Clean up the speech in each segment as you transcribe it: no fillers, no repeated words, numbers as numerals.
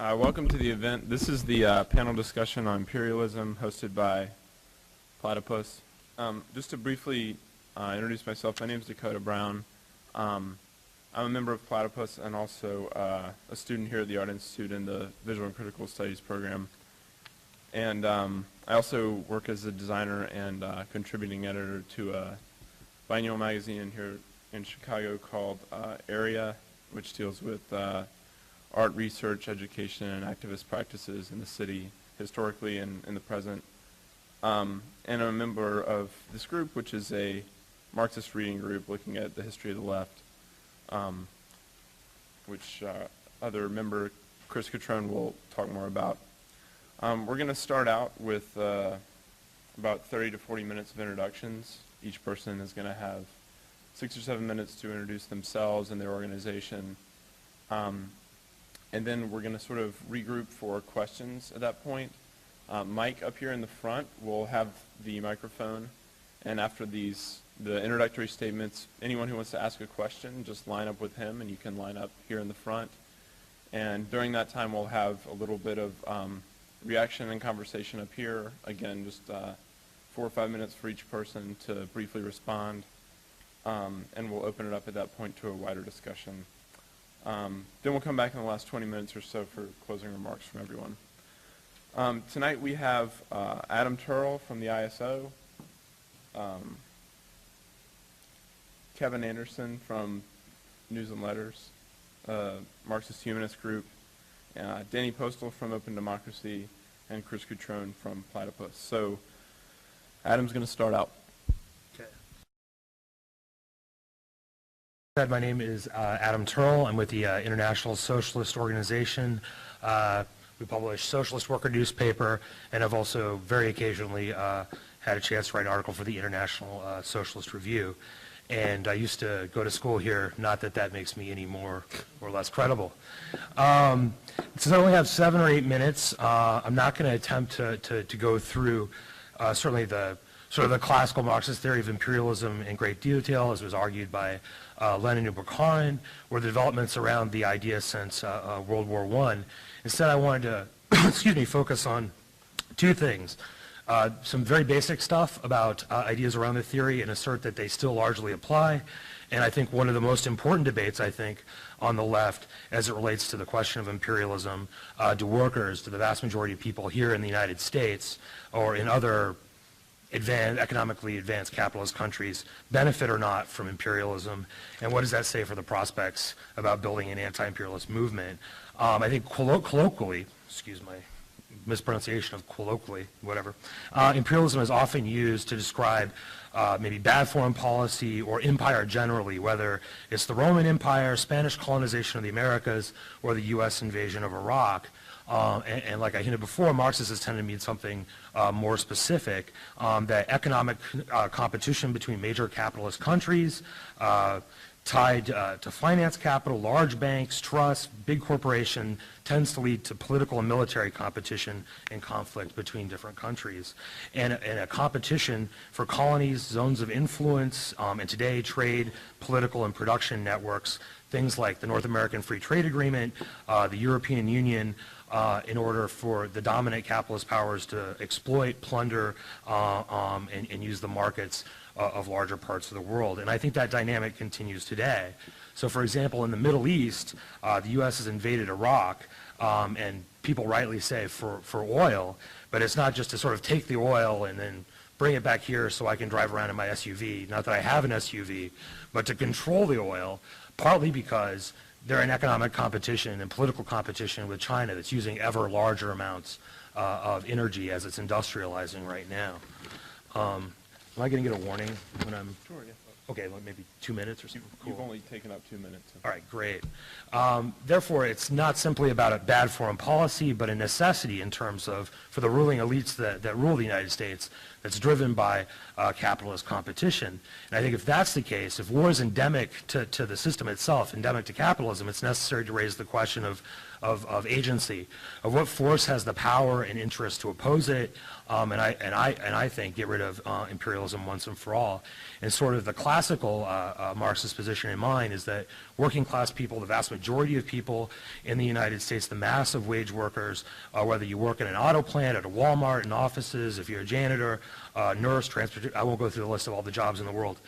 Welcome to the event. This is the panel discussion on imperialism hosted by Platypus. Just to briefly introduce myself, my name is Dakota Brown. I'm a member of Platypus and also a student here at the Art Institute in the Visual and Critical Studies program. And I also work as a designer and contributing editor to a biannual magazine here in Chicago called Area, which deals with art research, education, and activist practices in the city, historically and in the present. And I'm a member of this group, which is a Marxist reading group looking at the history of the left, which other member, Chris Cutrone, will talk more about. We're going to start out with about 30 to 40 minutes of introductions. Each person is going to have 6 or 7 minutes to introduce themselves and their organization. And then we're going to sort of regroup for questions at that point. Mike up here in the front will have the microphone, and after the introductory statements, anyone who wants to ask a question, just line up with him, and you can line up here in the front. And during that time, we'll have a little bit of reaction and conversation up here. Again, just 4 or 5 minutes for each person to briefly respond, and we'll open it up at that point to a wider discussion. Then we'll come back in the last 20 minutes or so for closing remarks from everyone. Tonight we have Adam Turl from the ISO, Kevin Anderson from News and Letters, Marxist Humanist Group, Danny Postel from Open Democracy, and Chris Cutrone from Platypus. So Adam's going to start out. My name is Adam Turl. I'm with the International Socialist Organization. We publish Socialist Worker newspaper, and I've also very occasionally had a chance to write an article for the International Socialist Review. And I used to go to school here, not that that makes me any more or less credible. Since I only have 7 or 8 minutes, I'm not going to attempt to go through certainly the sort of the classical Marxist theory of imperialism in great detail, as was argued by Lenin and Bukharin, or the developments around the idea since World War I. Instead, I wanted to focus on 2 things. Some very basic stuff about ideas around the theory and assert that they still largely apply. And I think one of the most important debates, I think, on the left as it relates to the question of imperialism, do workers, to the vast majority of people here in the United States or in other economically advanced capitalist countries benefit or not from imperialism, and what does that say for the prospects about building an anti-imperialist movement? I think colloquially, excuse my mispronunciation of colloquially, whatever, imperialism is often used to describe maybe bad foreign policy or empire generally, whether it's the Roman Empire, Spanish colonization of the Americas, or the U.S. invasion of Iraq. And like I hinted before, Marxists tend to mean something more specific, that economic competition between major capitalist countries tied to finance capital, large banks, trusts, big corporation, tends to lead to political and military competition and conflict between different countries. And a competition for colonies, zones of influence, and today trade, political, and production networks, things like the North American Free Trade Agreement, the European Union, in order for the dominant capitalist powers to exploit, plunder, and use the markets of larger parts of the world. And I think that dynamic continues today. So for example, in the Middle East, the U.S. has invaded Iraq, and people rightly say for oil, but it's not just to sort of take the oil and then bring it back here so I can drive around in my SUV, not that I have an SUV, but to control the oil, partly because they're in economic competition and political competition with China that's using ever larger amounts of energy as it's industrializing right now. Am I going to get a warning when I'm... Sure, yeah. Okay, well, maybe 2 minutes or something. Cool. You've only taken up 2 minutes. All right, great. Therefore, it's not simply about a bad foreign policy, but a necessity in terms of, for the ruling elites that rule the United States, that's driven by capitalist competition. And I think if that's the case, if war is endemic to the system itself, endemic to capitalism, it's necessary to raise the question of agency, of what force has the power and interest to oppose it, and I think get rid of imperialism once and for all. And sort of the classical Marxist position in mind is that working class people, the vast majority of people in the United States, the mass of wage workers, whether you work in an auto plant, at a Walmart, in offices, if you're a janitor, nurse, transport, I won't go through the list of all the jobs in the world.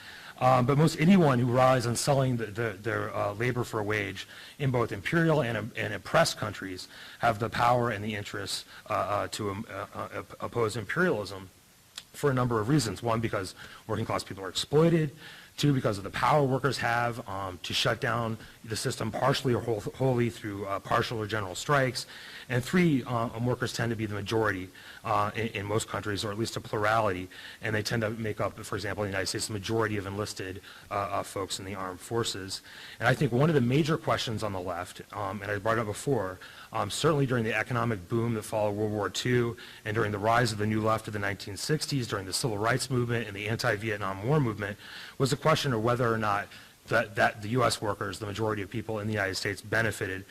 But most anyone who relies on selling their labor for a wage in both imperial and oppressed countries have the power and the interest to oppose imperialism for a number of reasons. One, because working class people are exploited. Two, because of the power workers have to shut down the system partially or wholly through partial or general strikes. And three, workers tend to be the majority in most countries, or at least a plurality, and they tend to make up, for example, in the United States, the majority of enlisted folks in the armed forces. And I think one of the major questions on the left, and I brought it up before, certainly during the economic boom that followed World War II and during the rise of the New Left of the 1960s, during the Civil Rights Movement and the anti-Vietnam War movement, was the question of whether or not that the U.S. workers, the majority of people in the United States, benefited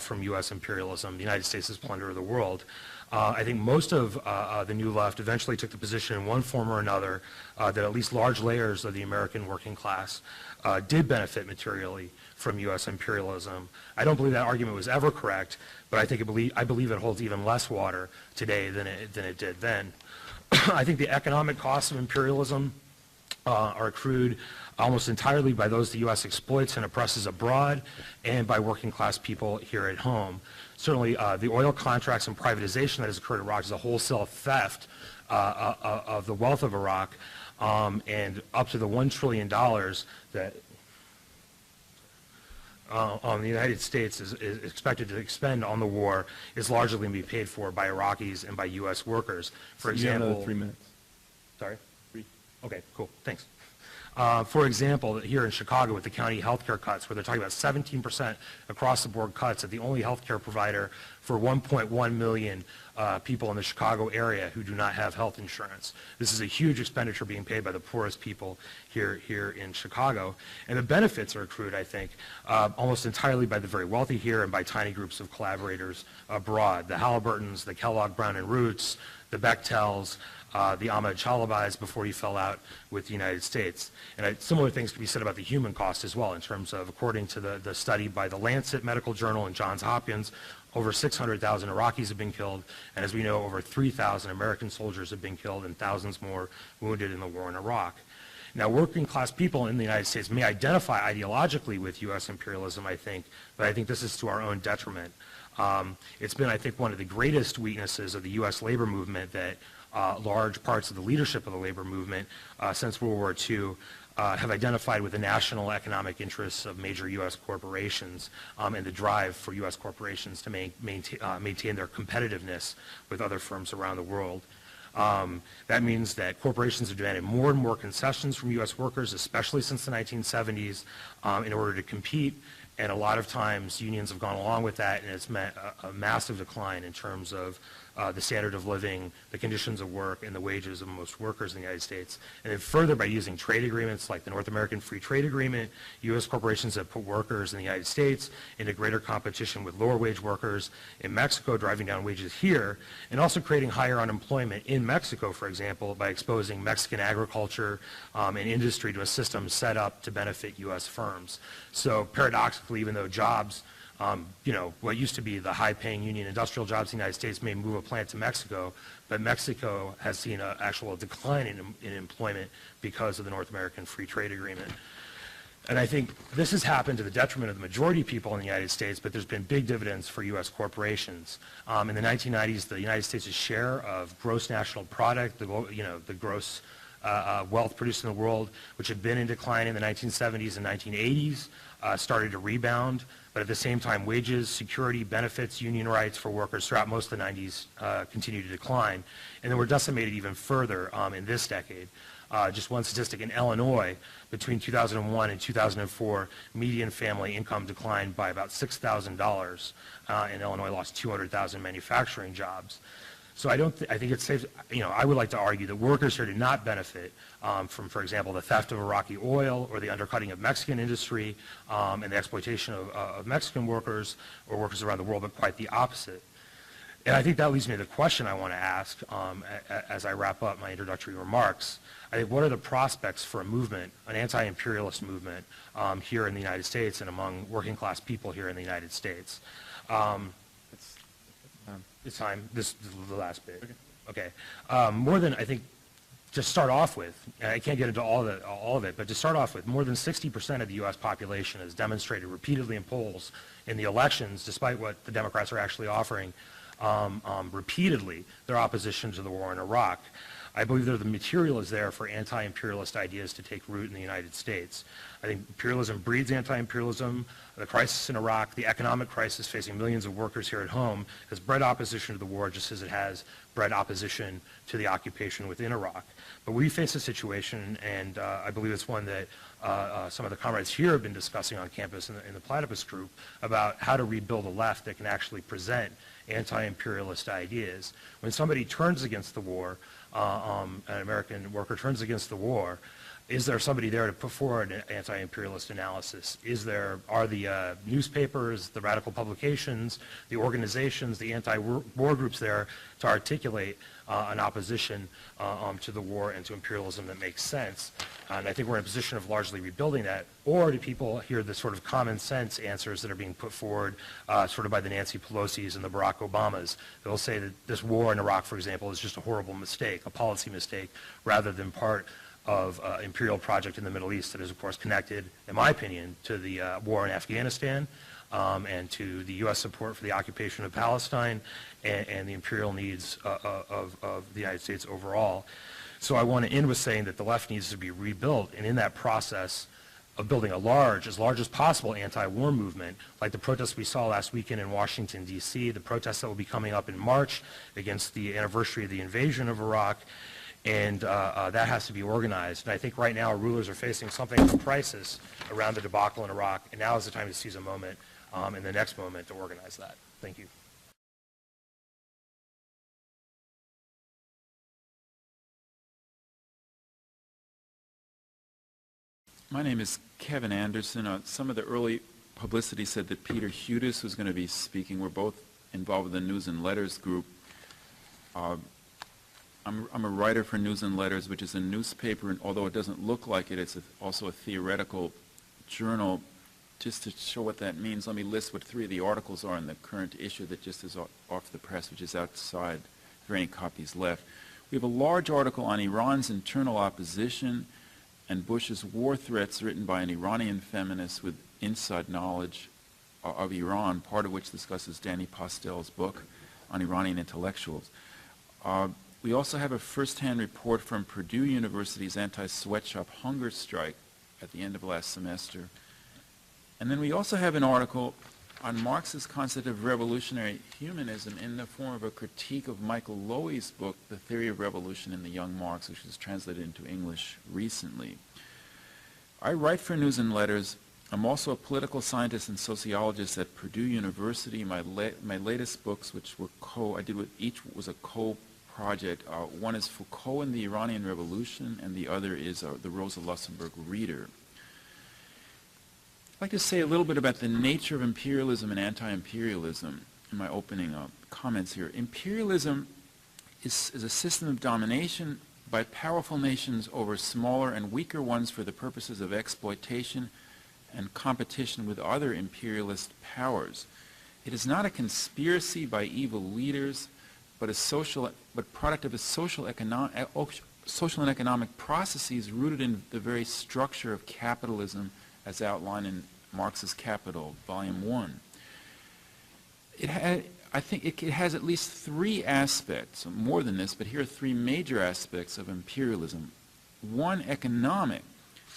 from U.S. imperialism, the United States' plunder of the world. I think most of the New Left eventually took the position in one form or another that at least large layers of the American working class did benefit materially from U.S. imperialism. I don't believe that argument was ever correct, but I believe it holds even less water today than it did then. I think the economic costs of imperialism are accrued almost entirely by those the U.S. exploits and oppresses abroad and by working class people here at home. Certainly the oil contracts and privatization that has occurred in Iraq is a wholesale theft of the wealth of Iraq, and up to the $1 trillion that the United States is expected to expend on the war is largely going to be paid for by Iraqis and by U.S. workers. For example, another 3 minutes. Sorry? 3. Okay, cool. Thanks. For example, here in Chicago with the county healthcare cuts, where they're talking about 17% across the board cuts at the only healthcare provider for 1.1 million people in the Chicago area who do not have health insurance. This is a huge expenditure being paid by the poorest people here in Chicago. And the benefits are accrued, I think, almost entirely by the very wealthy here and by tiny groups of collaborators abroad. The Halliburtons, the Kellogg Brown and Roots, the Bechtels, the Ahmad Chalabais before he fell out with the United States. And similar things can be said about the human cost as well, in terms of, according to the study by the Lancet Medical Journal and Johns Hopkins, over 600,000 Iraqis have been killed, and as we know, over 3,000 American soldiers have been killed and thousands more wounded in the war in Iraq. Now, working class people in the United States may identify ideologically with U.S. imperialism, I think, but I think this is to our own detriment. It's been, I think, one of the greatest weaknesses of the U.S. labor movement that large parts of the leadership of the labor movement since World War II have identified with the national economic interests of major U.S. corporations and the drive for U.S. corporations to maintain their competitiveness with other firms around the world. That means that corporations have demanded more and more concessions from U.S. workers, especially since the 1970s, in order to compete. And a lot of times unions have gone along with that, and it's meant a massive decline in terms of the standard of living, the conditions of work, and the wages of most workers in the United States. And then further, by using trade agreements like the North American Free Trade Agreement, U.S. corporations have put workers in the United States into greater competition with lower wage workers in Mexico, driving down wages here, and also creating higher unemployment in Mexico, for example, by exposing Mexican agriculture and industry to a system set up to benefit U.S. firms. So paradoxically, even though jobs, what used to be the high-paying union industrial jobs in the United States may move a plant to Mexico, but Mexico has seen an actual decline in employment because of the North American Free Trade Agreement. And I think this has happened to the detriment of the majority of people in the United States, but there's been big dividends for U.S. corporations. In the 1990s, the United States' share of gross national product, the gross wealth produced in the world, which had been in decline in the 1970s and 1980s, started to rebound. But at the same time, wages, security, benefits, union rights for workers throughout most of the 90s continued to decline. And they were decimated even further in this decade. Just one statistic, in Illinois, between 2001 and 2004, median family income declined by about $6,000, and Illinois lost 200,000 manufacturing jobs. So I think it's safe, I would like to argue that workers here do not benefit from, for example, the theft of Iraqi oil or the undercutting of Mexican industry and the exploitation of Mexican workers or workers around the world, but quite the opposite. And I think that leads me to the question I want to ask as I wrap up my introductory remarks. I think what are the prospects for a movement, an anti-imperialist movement here in the United States and among working class people here in the United States? It's time. This is the last bit. Okay. More than, I think, to start off with, and I can't get into all of it, but to start off with, more than 60% of the U.S. population has demonstrated repeatedly in polls in the elections, despite what the Democrats are actually offering, repeatedly their opposition to the war in Iraq. I believe that the material is there for anti-imperialist ideas to take root in the United States. I think imperialism breeds anti-imperialism. The crisis in Iraq, the economic crisis facing millions of workers here at home, has bred opposition to the war just as it has bred opposition to the occupation within Iraq. But we face a situation, and I believe it's one that some of the comrades here have been discussing on campus in the Platypus group, about how to rebuild a left that can actually present anti-imperialist ideas. When somebody turns against the war, an American worker turns against the war, is there somebody there to put forward an anti-imperialist analysis? Are the newspapers, the radical publications, the organizations, the anti-war groups there to articulate an opposition to the war and to imperialism that makes sense? And I think we're in a position of largely rebuilding that. Or do people hear the sort of common sense answers that are being put forward sort of by the Nancy Pelosi's and the Barack Obamas? They'll say that this war in Iraq, for example, is just a horrible mistake, a policy mistake, rather than part of imperial project in the Middle East that is, of course, connected, in my opinion, to the war in Afghanistan and to the U.S. support for the occupation of Palestine and the imperial needs of the United States overall. So I want to end with saying that the left needs to be rebuilt, and in that process of building as large as possible anti-war movement, like the protests we saw last weekend in Washington, D.C., the protests that will be coming up in March against the anniversary of the invasion of Iraq, and that has to be organized. And I think right now our rulers are facing something of a crisis around the debacle in Iraq, and now is the time to seize a moment and the next moment to organize that. Thank you. My name is Kevin Anderson. Some of the early publicity said that Peter Hudis was going to be speaking. We're both involved with the News and Letters group. I'm a writer for News and Letters, which is a newspaper, and although it doesn't look like it, it's also a theoretical journal. Just to show what that means, let me list what 3 of the articles are in the current issue that just is off the press, which is outside. If there are any copies left. We have a large article on Iran's internal opposition and Bush's war threats, written by an Iranian feminist with inside knowledge of Iran, part of which discusses Danny Postel's book on Iranian intellectuals. We also have a first-hand report from Purdue University's anti-sweatshop hunger strike at the end of last semester. And then we also have an article on Marx's concept of revolutionary humanism in the form of a critique of Michael Lowy's book, The Theory of Revolution in the Young Marx, which was translated into English recently. I write for News and Letters. I'm also a political scientist and sociologist at Purdue University. My latest books, which were I did with each was a co-project. One is Foucault and the Iranian Revolution, and the other is the Rosa Luxemburg Reader. I'd like to say a little bit about the nature of imperialism and anti-imperialism in my opening comments here. Imperialism is a system of domination by powerful nations over smaller and weaker ones for the purposes of exploitation and competition with other imperialist powers. It is not a conspiracy by evil leaders, but product of a social and economic processes rooted in the very structure of capitalism as outlined in Marx's Capital, Volume 1. I think it has at least 3 aspects, more than this, but here are 3 major aspects of imperialism. 1, economic.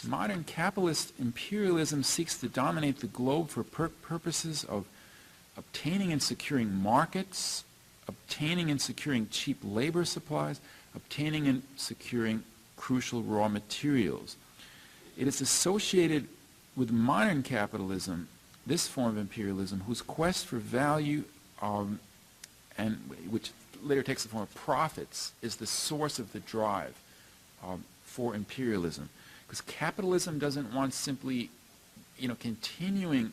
Modern capitalist imperialism seeks to dominate the globe for purposes of obtaining and securing markets, obtaining and securing cheap labor supplies, obtaining and securing crucial raw materials. It is associated with modern capitalism, this form of imperialism, whose quest for value and which later takes the form of profits, is the source of the drive for imperialism. Because capitalism doesn't want simply, continuing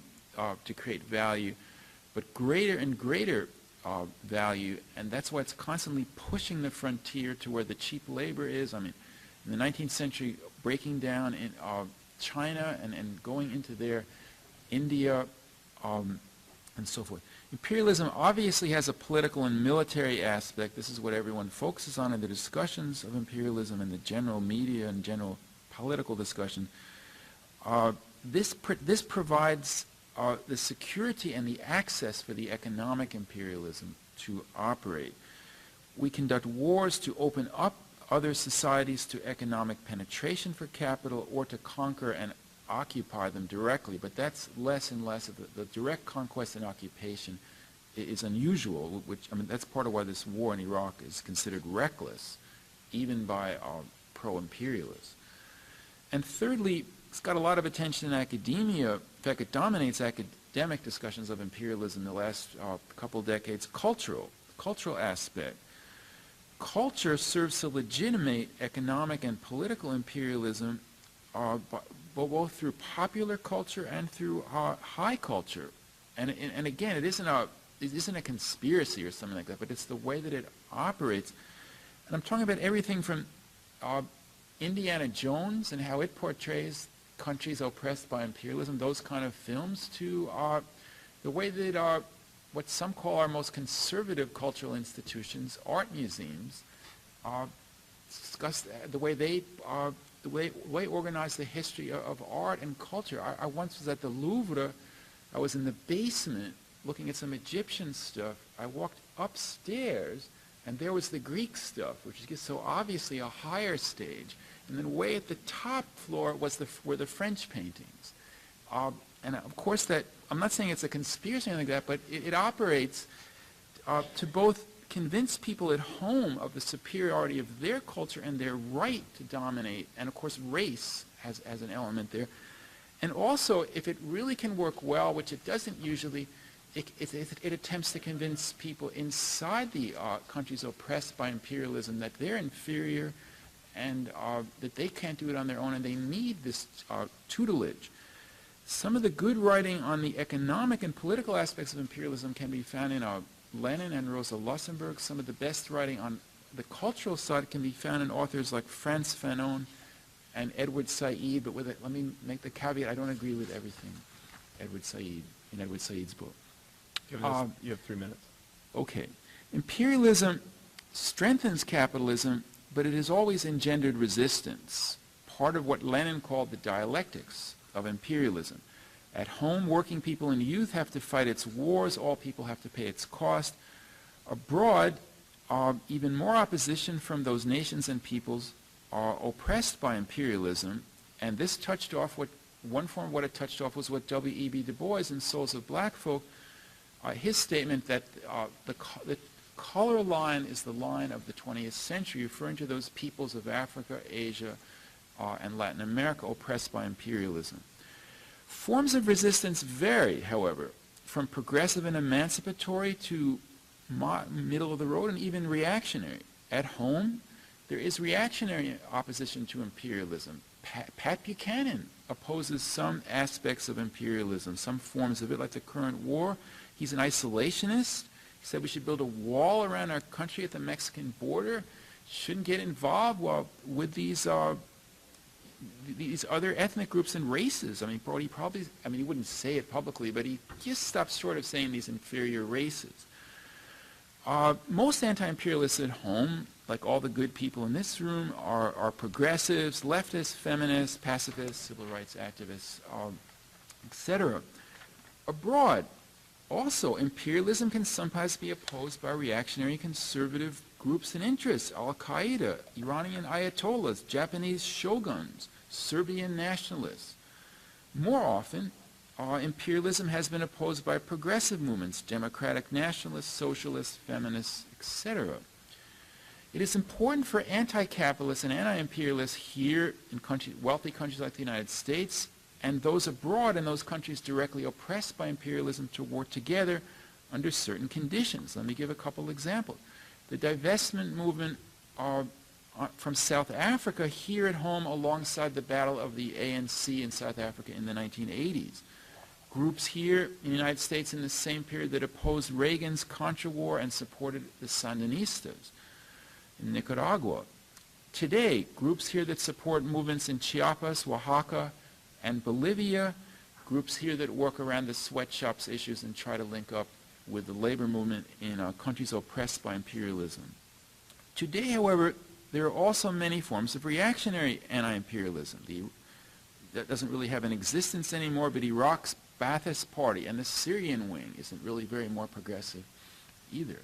to create value, but greater and greater value, and that's why it's constantly pushing the frontier to where the cheap labor is. I mean, in the 19th century, breaking down in China and going into there, India, and so forth. Imperialism obviously has a political and military aspect. This is what everyone focuses on in the discussions of imperialism and the general media and general political discussion. This provides the security and the access for the economic imperialism to operate. We conduct wars to open up other societies to economic penetration for capital or to conquer and occupy them directly, but that's less and less of the direct conquest and occupation is unusual, that's part of why this war in Iraq is considered reckless, even by pro-imperialists. And thirdly, it's got a lot of attention in academia. In fact, it dominates academic discussions of imperialism in the last couple decades. Cultural aspect. Culture serves to legitimate economic and political imperialism, both through popular culture and through high culture. And again, it isn't a conspiracy or something like that, but it's the way that it operates. And I'm talking about everything from Indiana Jones and how it portrays countries oppressed by imperialism, those kind of films, to the way that what some call our most conservative cultural institutions, art museums, discuss the way they organize the history of art and culture. I once was at the Louvre. I was in the basement looking at some Egyptian stuff. I walked upstairs, and there was the Greek stuff, which is so obviously a higher stage. And then way at the top floor were the French paintings. And of course I'm not saying it's a conspiracy or anything like that, but it operates to both convince people at home of the superiority of their culture and their right to dominate, and of course race has an element there. And also, if it really can work well, which it doesn't usually, it attempts to convince people inside the countries oppressed by imperialism that they're inferior and that they can't do it on their own and they need this tutelage. Some of the good writing on the economic and political aspects of imperialism can be found in Lenin and Rosa Luxemburg. Some of the best writing on the cultural side can be found in authors like Frantz Fanon and Edward Said, but let me make the caveat, I don't agree with everything Edward Said's book. You have 3 minutes. Okay. Imperialism strengthens capitalism, but it has always engendered resistance, part of what Lenin called the dialectics of imperialism. At home, working people and youth have to fight its wars. All people have to pay its cost. Abroad, even more opposition from those nations and peoples are oppressed by imperialism, and this touched off one form of what it touched off was what W.E.B. Du Bois in Souls of Black Folk, his statement that the color line is the line of the 20th century, referring to those peoples of Africa, Asia, and Latin America oppressed by imperialism. Forms of resistance vary, however, from progressive and emancipatory to middle of the road and even reactionary. At home, there is reactionary opposition to imperialism. Pat Buchanan opposes some aspects of imperialism, some forms of it, like the current war. He's an isolationist. He said we should build a wall around our country at the Mexican border. Shouldn't get involved with these other ethnic groups and races. I mean, he wouldn't say it publicly, but he just stopped short of saying these inferior races. Most anti-imperialists at home, like all the good people in this room, are progressives, leftists, feminists, pacifists, civil rights activists, etc. Abroad, also, imperialism can sometimes be opposed by reactionary conservative groups and interests, Al-Qaeda, Iranian ayatollahs, Japanese shoguns, Serbian nationalists. More often, imperialism has been opposed by progressive movements, democratic nationalists, socialists, feminists, etc. It is important for anti-capitalists and anti-imperialists here in wealthy countries like the United States and those abroad in those countries directly oppressed by imperialism to work together under certain conditions. Let me give a couple examples. The divestment movement from South Africa here at home alongside the battle of the ANC in South Africa in the 1980s. Groups here in the United States in the same period that opposed Reagan's Contra War and supported the Sandinistas in Nicaragua. Today, groups here that support movements in Chiapas, Oaxaca, and Bolivia, groups here that work around the sweatshops issues and try to link up with the labor movement in countries oppressed by imperialism. Today, however, there are also many forms of reactionary anti-imperialism. That doesn't really have an existence anymore, but Iraq's Ba'athist Party and the Syrian wing isn't really very more progressive either.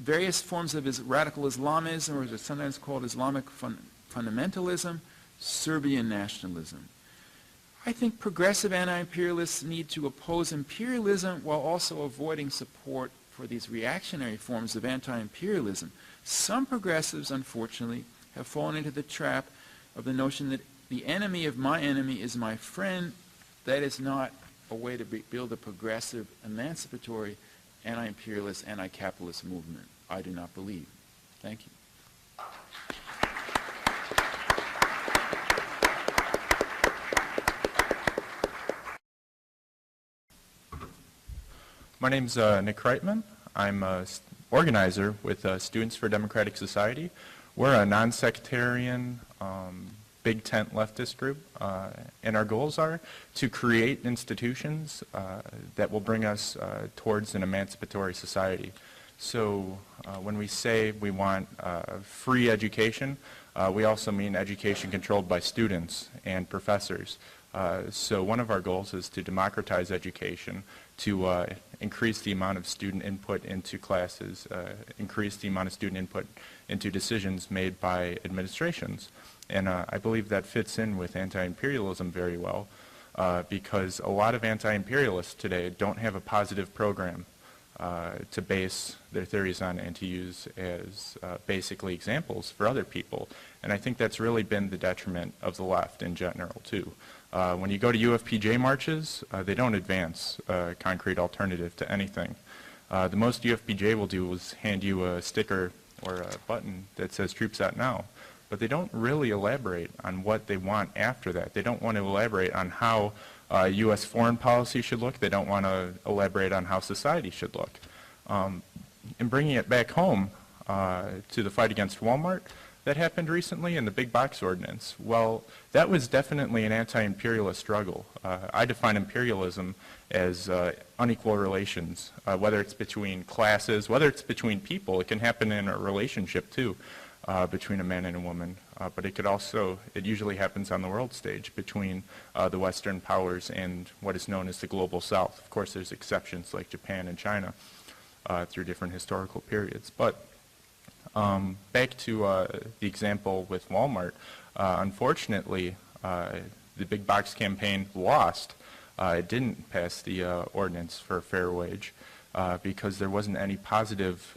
Various forms of radical Islamism, or as it's sometimes called Islamic fundamentalism, Serbian nationalism. I think progressive anti-imperialists need to oppose imperialism while also avoiding support for these reactionary forms of anti-imperialism. Some progressives, unfortunately, have fallen into the trap of the notion that the enemy of my enemy is my friend. That is not a way to build a progressive, emancipatory, anti-imperialist, anti-capitalist movement. I do not believe. Thank you. My name's Nick Kreitman. I'm an organizer with Students for Democratic Society. We're a non-sectarian, big tent leftist group, and our goals are to create institutions that will bring us towards an emancipatory society. So when we say we want free education, we also mean education controlled by students and professors. So one of our goals is to democratize education, to increase the amount of student input into classes, increase the amount of student input into decisions made by administrations. And I believe that fits in with anti-imperialism very well, because a lot of anti-imperialists today don't have a positive program to base their theories on and to use as basically examples for other people. And I think that's really been the detriment of the left in general too. When you go to UFPJ marches, they don't advance a concrete alternative to anything. The most UFPJ will do is hand you a sticker or a button that says "Troops Out Now," but they don't really elaborate on what they want after that. They don't want to elaborate on how U.S. foreign policy should look. They don't want to elaborate on how society should look. In bringing it back home to the fight against Walmart, that happened recently in the big box ordinance. Well, that was definitely an anti-imperialist struggle. I define imperialism as unequal relations, whether it's between classes, whether it's between people. It can happen in a relationship too, between a man and a woman. But it could also, it usually happens on the world stage between the Western powers and what is known as the global South. Of course, there's exceptions like Japan and China through different historical periods. But back to the example with Walmart, unfortunately, the big box campaign lost. It didn't pass the ordinance for a fair wage because there wasn't any positive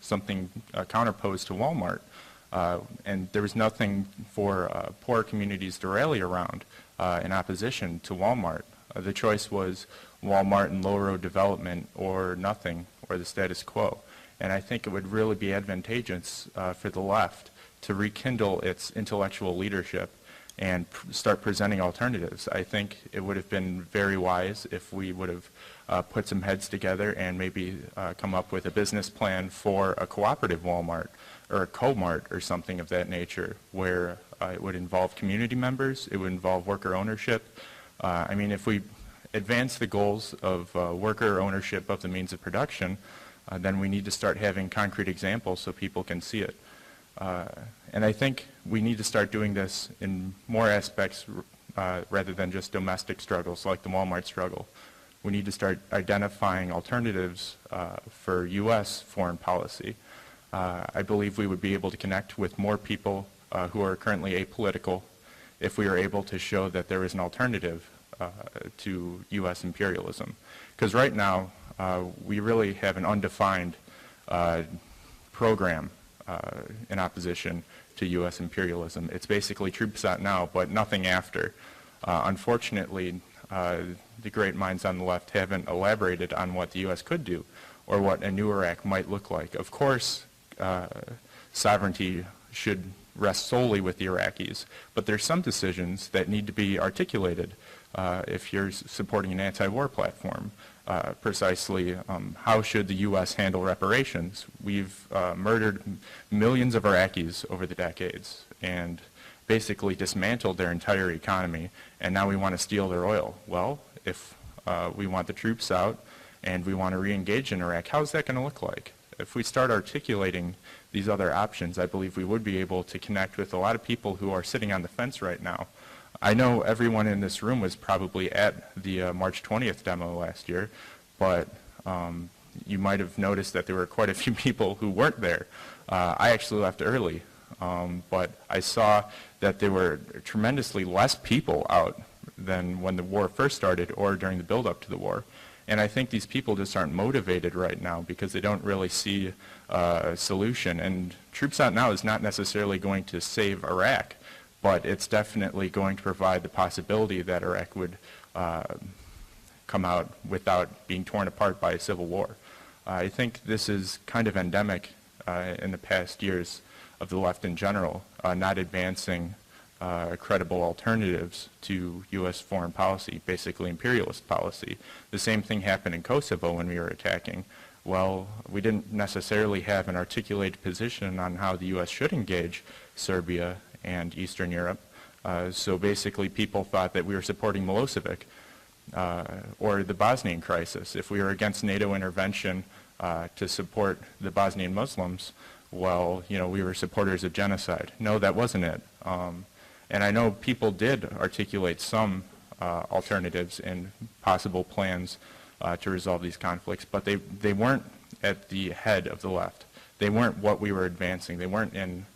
something counterposed to Walmart. And there was nothing for poor communities to rally around in opposition to Walmart. The choice was Walmart and low road development or nothing, or the status quo. And I think it would really be advantageous for the left to rekindle its intellectual leadership and start presenting alternatives. I think it would have been very wise if we would have put some heads together and maybe come up with a business plan for a cooperative Walmart or a co-mart or something of that nature, where it would involve community members, it would involve worker ownership. I mean, if we advance the goals of worker ownership of the means of production, then we need to start having concrete examples so people can see it. And I think we need to start doing this in more aspects rather than just domestic struggles like the Walmart struggle. We need to start identifying alternatives for U.S. foreign policy. I believe we would be able to connect with more people who are currently apolitical if we are able to show that there is an alternative to U.S. imperialism. Because right now, we really have an undefined program in opposition to U.S. imperialism. It's basically troops out now, but nothing after. Unfortunately, the great minds on the left haven't elaborated on what the U.S. could do. or what a new Iraq might look like. Of course, sovereignty should rest solely with the Iraqis, but there's some decisions that need to be articulated if you're supporting an anti-war platform. Precisely, how should the U.S. handle reparations? We've murdered millions of Iraqis over the decades and basically dismantled their entire economy, and now we want to steal their oil. Well, if we want the troops out and we want to re-engage in Iraq, how's that going to look like? If we start articulating these other options, I believe we would be able to connect with a lot of people who are sitting on the fence right now. I know everyone in this room was probably at the March 20th demo last year, but you might have noticed that there were quite a few people who weren't there. I actually left early, but I saw that there were tremendously less people out than when the war first started or during the build-up to the war. And I think these people just aren't motivated right now because they don't really see a solution. And troops out now is not necessarily going to save Iraq, but it's definitely going to provide the possibility that Iraq would come out without being torn apart by a civil war. I think this is kind of endemic in the past years of the left in general, not advancing credible alternatives to U.S. foreign policy, basically imperialist policy. The same thing happened in Kosovo when we were attacking. Well, we didn't necessarily have an articulated position on how the U.S. should engage Serbia and Eastern Europe. So basically people thought that we were supporting Milosevic or the Bosnian crisis. If we were against NATO intervention to support the Bosnian Muslims, well, you know, we were supporters of genocide. No, that wasn't it. And I know people did articulate some alternatives and possible plans to resolve these conflicts, but they weren't at the head of the left. They weren't what we were advancing. They weren't in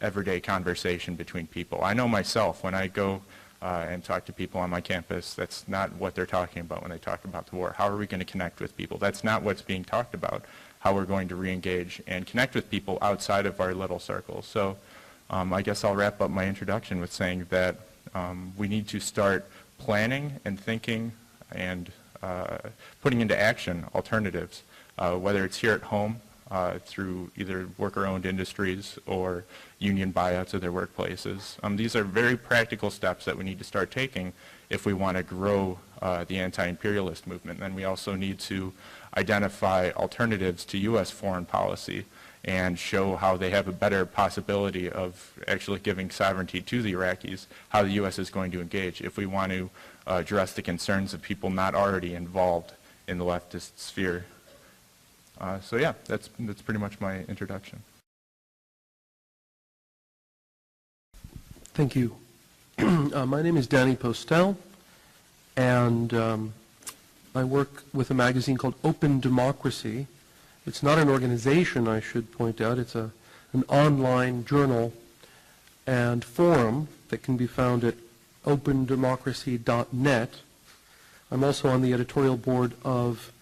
everyday conversation between people. I know myself, when I go and talk to people on my campus, that's not what they're talking about when they talk about the war. How are we going to connect with people? That's not what's being talked about, how we're going to re-engage and connect with people outside of our little circles. So I guess I'll wrap up my introduction with saying that we need to start planning and thinking and putting into action alternatives, whether it's here at home through either worker-owned industries or union buyouts of their workplaces. These are very practical steps that we need to start taking if we want to grow the anti-imperialist movement. Then we also need to identify alternatives to U.S. foreign policy and show how they have a better possibility of actually giving sovereignty to the Iraqis, how the U.S. is going to engage if we want to address the concerns of people not already involved in the leftist sphere. So yeah, that's pretty much my introduction. Thank you. My name is Danny Postel, and I work with a magazine called Open Democracy. It's not an organization, I should point out. It's an online journal and forum that can be found at opendemocracy.net. I'm also on the editorial board of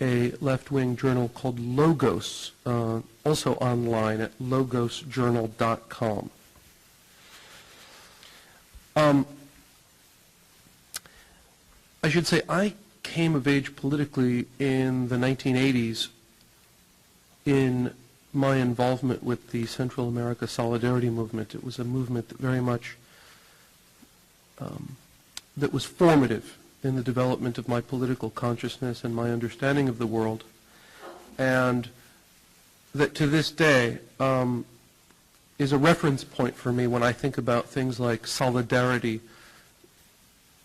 a left-wing journal called Logos, also online at logosjournal.com. I should say I came of age politically in the 1980s in my involvement with the Central America Solidarity Movement. It was a movement that very much that was formative in the development of my political consciousness and my understanding of the world, and that to this day is a reference point for me when I think about things like solidarity,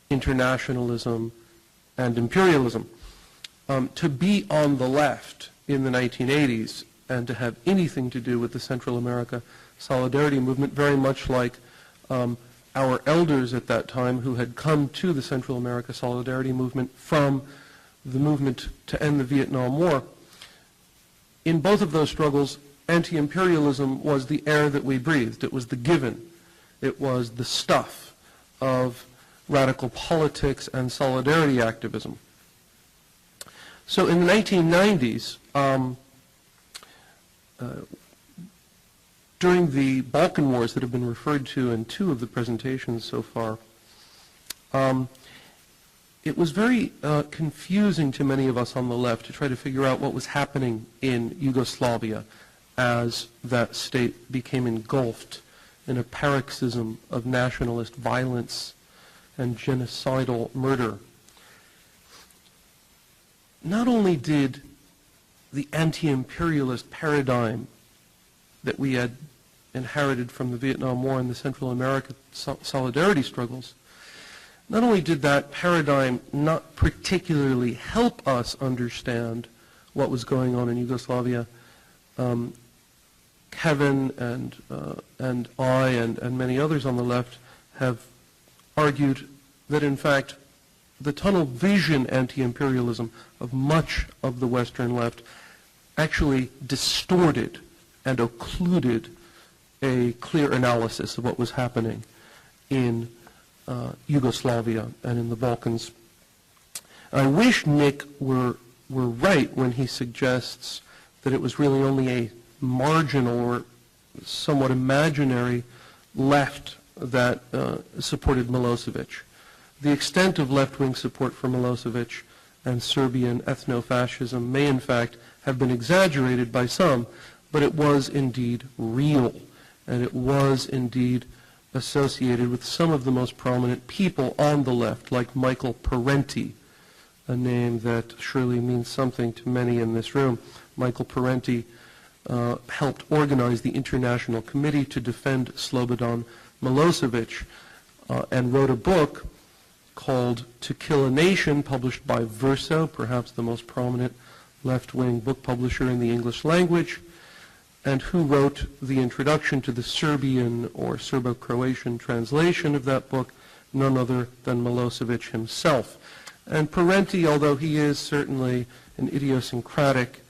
internationalism, and imperialism. To be on the left in the 1980s and to have anything to do with the Central America Solidarity Movement, very much like our elders at that time who had come to the Central America Solidarity Movement from the movement to end the Vietnam War. In both of those struggles, anti-imperialism was the air that we breathed. It was the given. It was the stuff of radical politics and solidarity activism. So in the 1990s, during the Balkan Wars that have been it was very confusing to many of us on the left to try to figure out what was happening in Yugoslavia as that state became engulfed in a paroxysm of nationalist violence and genocidal murder. Not only did the anti-imperialist paradigm that we had inherited from the Vietnam War and the Central American solidarity struggles, not only did that paradigm not particularly help us understand what was going on in Yugoslavia, Kevin and I and many others on the left have argued that, in fact, the tunnel vision anti-imperialism of much of the Western left actually distorted and occluded a clear analysis of what was happening in Yugoslavia and in the Balkans. I wish Nick were right when he suggests that it was really only a marginal or somewhat imaginary left that supported Milosevic. The extent of left-wing support for Milosevic and Serbian ethno-fascism may in fact have been exaggerated by some, but it was indeed real, and it was indeed associated with some of the most prominent people on the left, like Michael Parenti, a name that surely means something to many in this room. Michael Parenti helped organize the International Committee to defend Slobodan Milosevic and wrote a book called To Kill a Nation, published by Verso, perhaps the most prominent left-wing book publisher in the English language, and who wrote the introduction to the Serbian or Serbo-Croatian translation of that book, none other than Milosevic himself. And Parenti, although he is certainly an idiosyncratic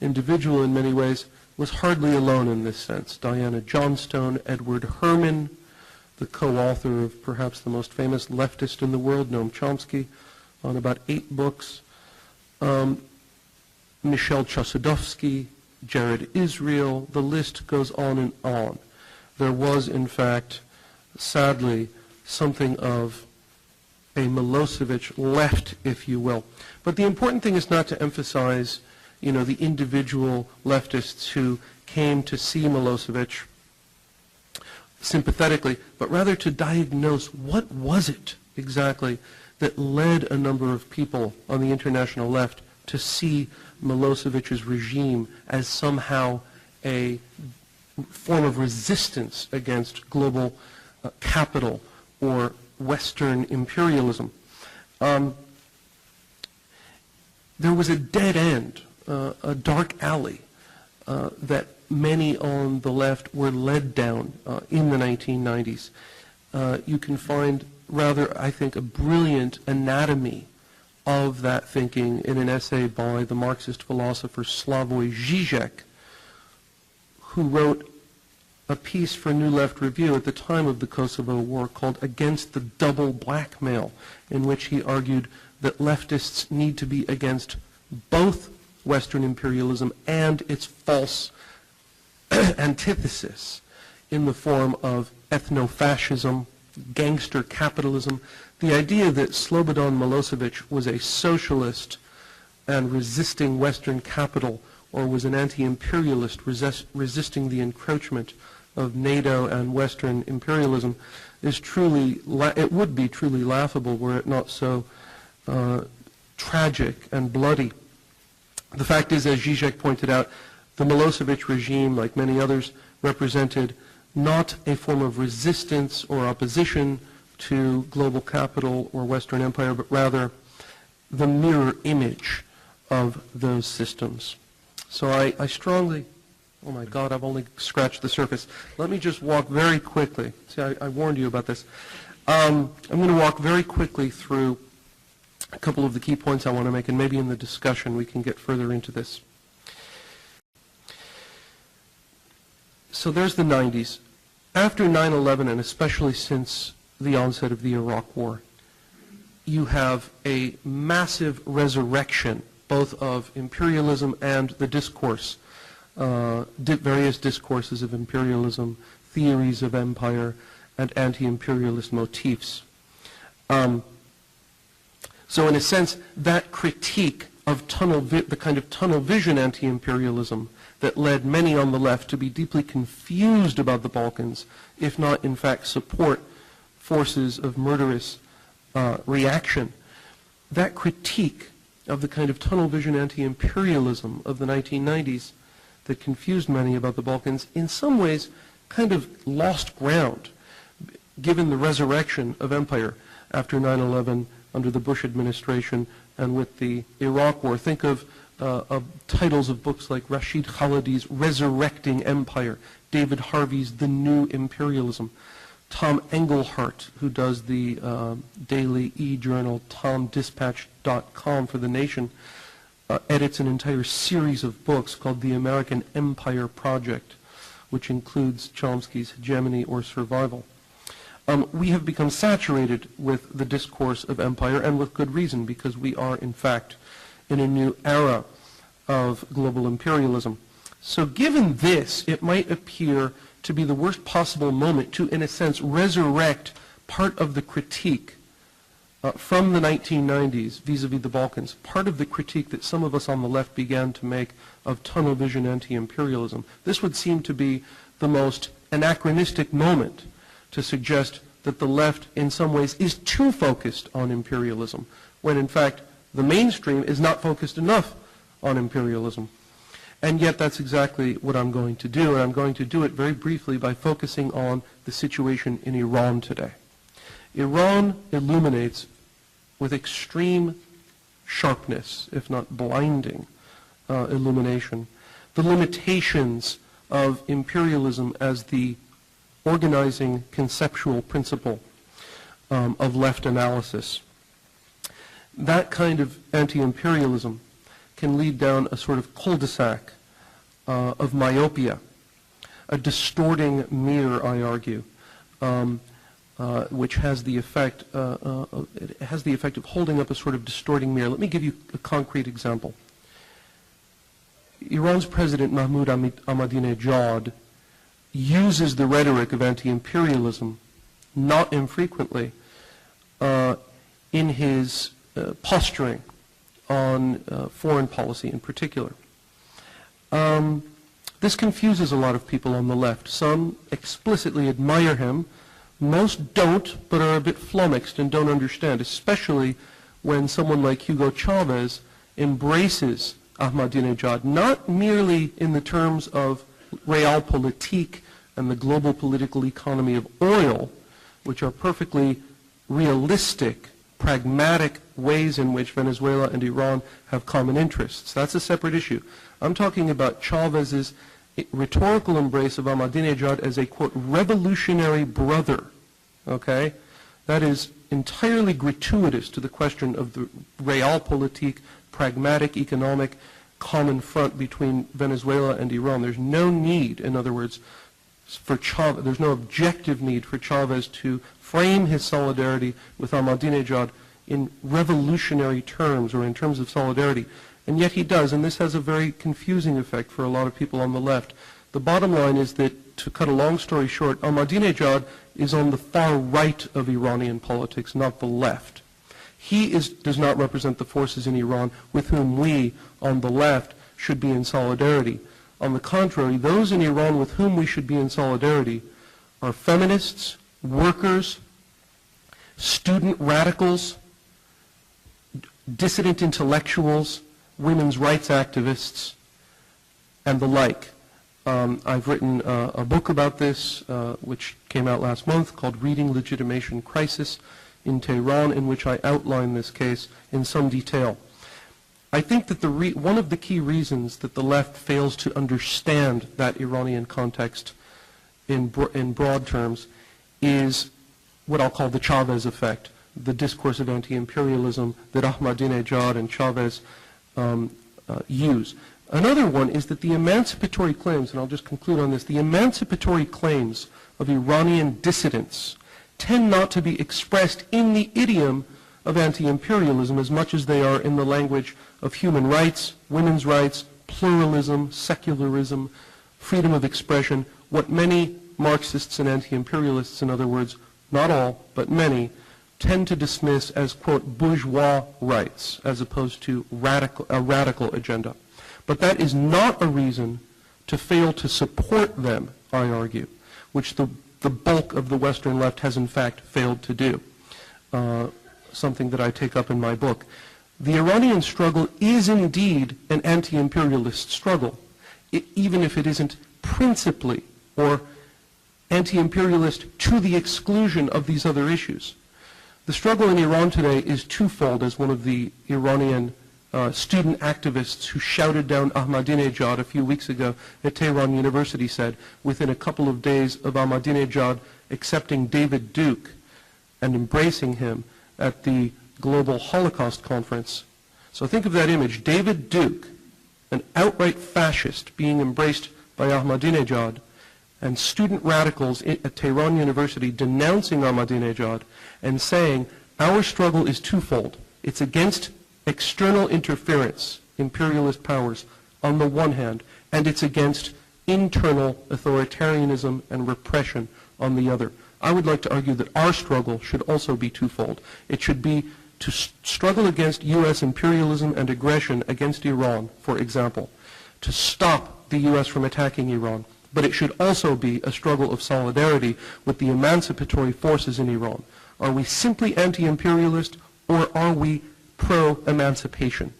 individual in many ways, was hardly alone in this sense. Diana Johnstone, Edward Herman, the co-author of perhaps the most famous leftist in the world, Noam Chomsky, on about 8 books, Michel Chossudovsky, Jared Israel, the list goes on and on. There was, in fact, sadly, something of a Milosevic left, if you will. But the important thing is not to emphasize, the individual leftists who came to see Milosevic sympathetically, but rather to diagnose what was it exactly that led a number of people on the international left to see Milosevic's regime as somehow a form of resistance against global capital or Western imperialism. There was a dead end, a dark alley that many on the left were led down in the 1990s. You can find rather, I think, a brilliant anatomy of that thinking in an essay by the Marxist philosopher Slavoj Žižek, who wrote a piece for New Left Review at the time of the Kosovo War called Against the Double Blackmail, in which he argued that leftists need to be against both Western imperialism and its false antithesis in the form of ethno-fascism, gangster capitalism, the idea that Slobodan Milosevic was a socialist and resisting Western capital, or was an anti-imperialist resisting the encroachment of NATO and Western imperialism, is truly, it would be truly laughable were it not so tragic and bloody. The fact is, as Žižek pointed out, the Milosevic regime, like many others, represented not a form of resistance or opposition to global capital or Western empire, but rather the mirror image of those systems. So I strongly, oh my God, I've only scratched the surface. Let me just walk very quickly. See, I warned you about this. I'm going to walk very quickly through a couple of the key points I want to make, and maybe in the discussion we can get further into this. So there's the 90s. After 9/11, and especially since the onset of the Iraq War, you have a massive resurrection, both of imperialism and the discourse, various discourses of imperialism, theories of empire, and anti-imperialist motifs. So So in a sense, that critique of the kind of tunnel vision anti-imperialism that led many on the left to be deeply confused about the Balkans, if not in fact support forces of murderous reaction, that critique of the kind of tunnel vision anti-imperialism of the 1990s that confused many about the Balkans, in some ways kind of lost ground, given the resurrection of empire after 9/11, under the Bush administration, and with the Iraq War. Think of titles of books like Rashid Khalidi's Resurrecting Empire, David Harvey's The New Imperialism, Tom Engelhardt, who does the daily e-journal TomDispatch.com for The Nation, edits an entire series of books called The American Empire Project, which includes Chomsky's Hegemony or Survival. We have become saturated with the discourse of empire, and with good reason, because we are, in fact, in a new era of global imperialism. So given this, it might appear to be the worst possible moment to, in a sense, resurrect part of the critique from the 1990s vis-a-vis the Balkans, part of the critique that some of us on the left began to make of tunnel vision anti-imperialism. This would seem to be the most anachronistic moment to suggest that the left in some ways is too focused on imperialism, when in fact the mainstream is not focused enough on imperialism. And yet that's exactly what I'm going to do, and I'm going to do it very briefly by focusing on the situation in Iran today. Iran illuminates with extreme sharpness, if not blinding illumination, the limitations of imperialism as the organizing conceptual principle of left analysis. That kind of anti-imperialism can lead down a sort of cul-de-sac of myopia, a distorting mirror, I argue, which has the effect of holding up a sort of distorting mirror. Let me give you a concrete example. Iran's President Mahmoud Ahmadinejad uses the rhetoric of anti-imperialism not infrequently in his posturing on foreign policy in particular. This confuses a lot of people on the left. Some explicitly admire him. Most don't, but are a bit flummoxed and don't understand, especially when someone like Hugo Chavez embraces Ahmadinejad, not merely in the terms of realpolitik and the global political economy of oil, which are perfectly realistic, pragmatic ways in which Venezuela and Iran have common interests. That's a separate issue. I'm talking about Chavez's rhetorical embrace of Ahmadinejad as a, quote, revolutionary brother, okay? That is entirely gratuitous to the question of the realpolitik, pragmatic economic common front between Venezuela and Iran. There's no need, in other words, for Chavez, there's no objective need for Chavez to frame his solidarity with Ahmadinejad in revolutionary terms or in terms of solidarity. And yet he does, and this has a very confusing effect for a lot of people on the left. The bottom line is that, to cut a long story short, Ahmadinejad is on the far right of Iranian politics, not the left. He does not represent the forces in Iran with whom we, on the left, should be in solidarity. On the contrary, those in Iran with whom we should be in solidarity are feminists, workers, student radicals, dissident intellectuals, women's rights activists, and the like. I've written a book about this, which came out last month, called Reading Legitimation Crisis in Tehran, in which I outline this case in some detail. I think that one of the key reasons that the left fails to understand that Iranian context in broad terms is what I'll call the Chavez effect, the discourse of anti-imperialism that Ahmadinejad and Chavez use. Another one is that the emancipatory claims, and I'll just conclude on this, the emancipatory claims of Iranian dissidents tend not to be expressed in the idiom of anti-imperialism as much as they are in the language of human rights, women's rights, pluralism, secularism, freedom of expression, what many Marxists and anti-imperialists, in other words, not all, but many, tend to dismiss as, quote, bourgeois rights, as opposed to a radical agenda. But that is not a reason to fail to support them, I argue, which the bulk of the Western left has in fact failed to do, something that I take up in my book. The Iranian struggle is indeed an anti-imperialist struggle, even if it isn't principally or anti-imperialist to the exclusion of these other issues. The struggle in Iran today is twofold, as one of the Iranian student activists who shouted down Ahmadinejad a few weeks ago at Tehran University said, within a couple of days of Ahmadinejad accepting David Duke and embracing him at the Global Holocaust Conference. So think of that image, David Duke, an outright fascist, being embraced by Ahmadinejad, and student radicals at Tehran University denouncing Ahmadinejad and saying, our struggle is twofold. It's against external interference, imperialist powers, on the one hand, and it's against internal authoritarianism and repression on the other. I would like to argue that our struggle should also be twofold. It should be to struggle against U.S. imperialism and aggression against Iran, for example, to stop the U.S. from attacking Iran. But it should also be a struggle of solidarity with the emancipatory forces in Iran. Are we simply anti-imperialist, or are we pro-emancipation?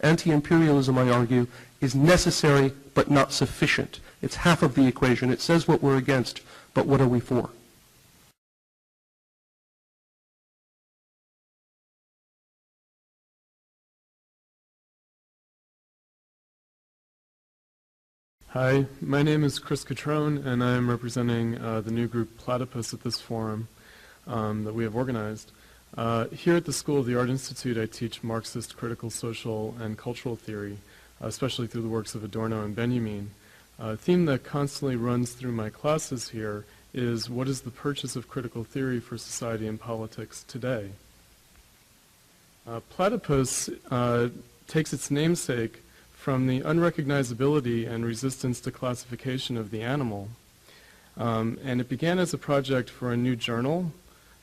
Anti-imperialism, I argue, is necessary but not sufficient. It's half of the equation. It says what we're against, but what are we for? Hi, my name is Chris Cutrone, and I am representing the new group Platypus at this forum that we have organized. Here at the School of the Art Institute, I teach Marxist critical social and cultural theory, especially through the works of Adorno and Benjamin. A theme that constantly runs through my classes here is, what is the purchase of critical theory for society and politics today? Platypus takes its namesake from the unrecognizability and resistance to classification of the animal. And it began as a project for a new journal,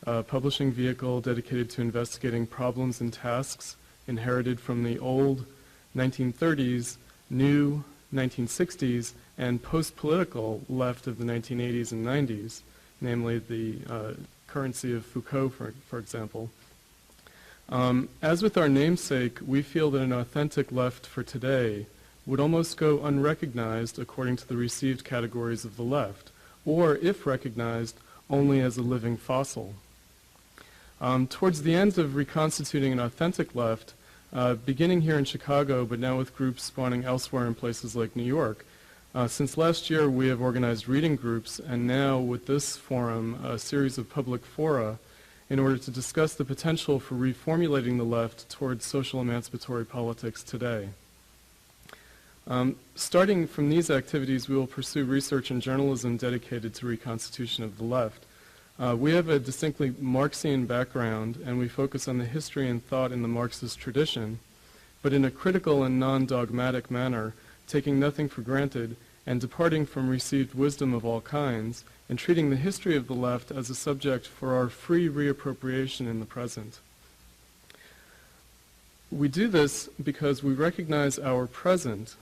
a publishing vehicle dedicated to investigating problems and tasks inherited from the old 1930s, new 1960s, and post-political left of the 1980s and 90s, namely the currency of Foucault, for example. As with our namesake, we feel that an authentic left for today would almost go unrecognized according to the received categories of the left, or, if recognized, only as a living fossil. Towards the end of reconstituting an authentic left, beginning here in Chicago, but now with groups spawning elsewhere in places like New York, since last year we have organized reading groups, and now with this forum, a series of public fora, in order to discuss the potential for reformulating the left towards social emancipatory politics today. Starting from these activities, we will pursue research and journalism dedicated to reconstitution of the left. We have a distinctly Marxian background, and we focus on the history and thought in the Marxist tradition, but in a critical and non-dogmatic manner, taking nothing for granted and departing from received wisdom of all kinds, and treating the history of the left as a subject for our free reappropriation in the present. We do this because we recognize our present,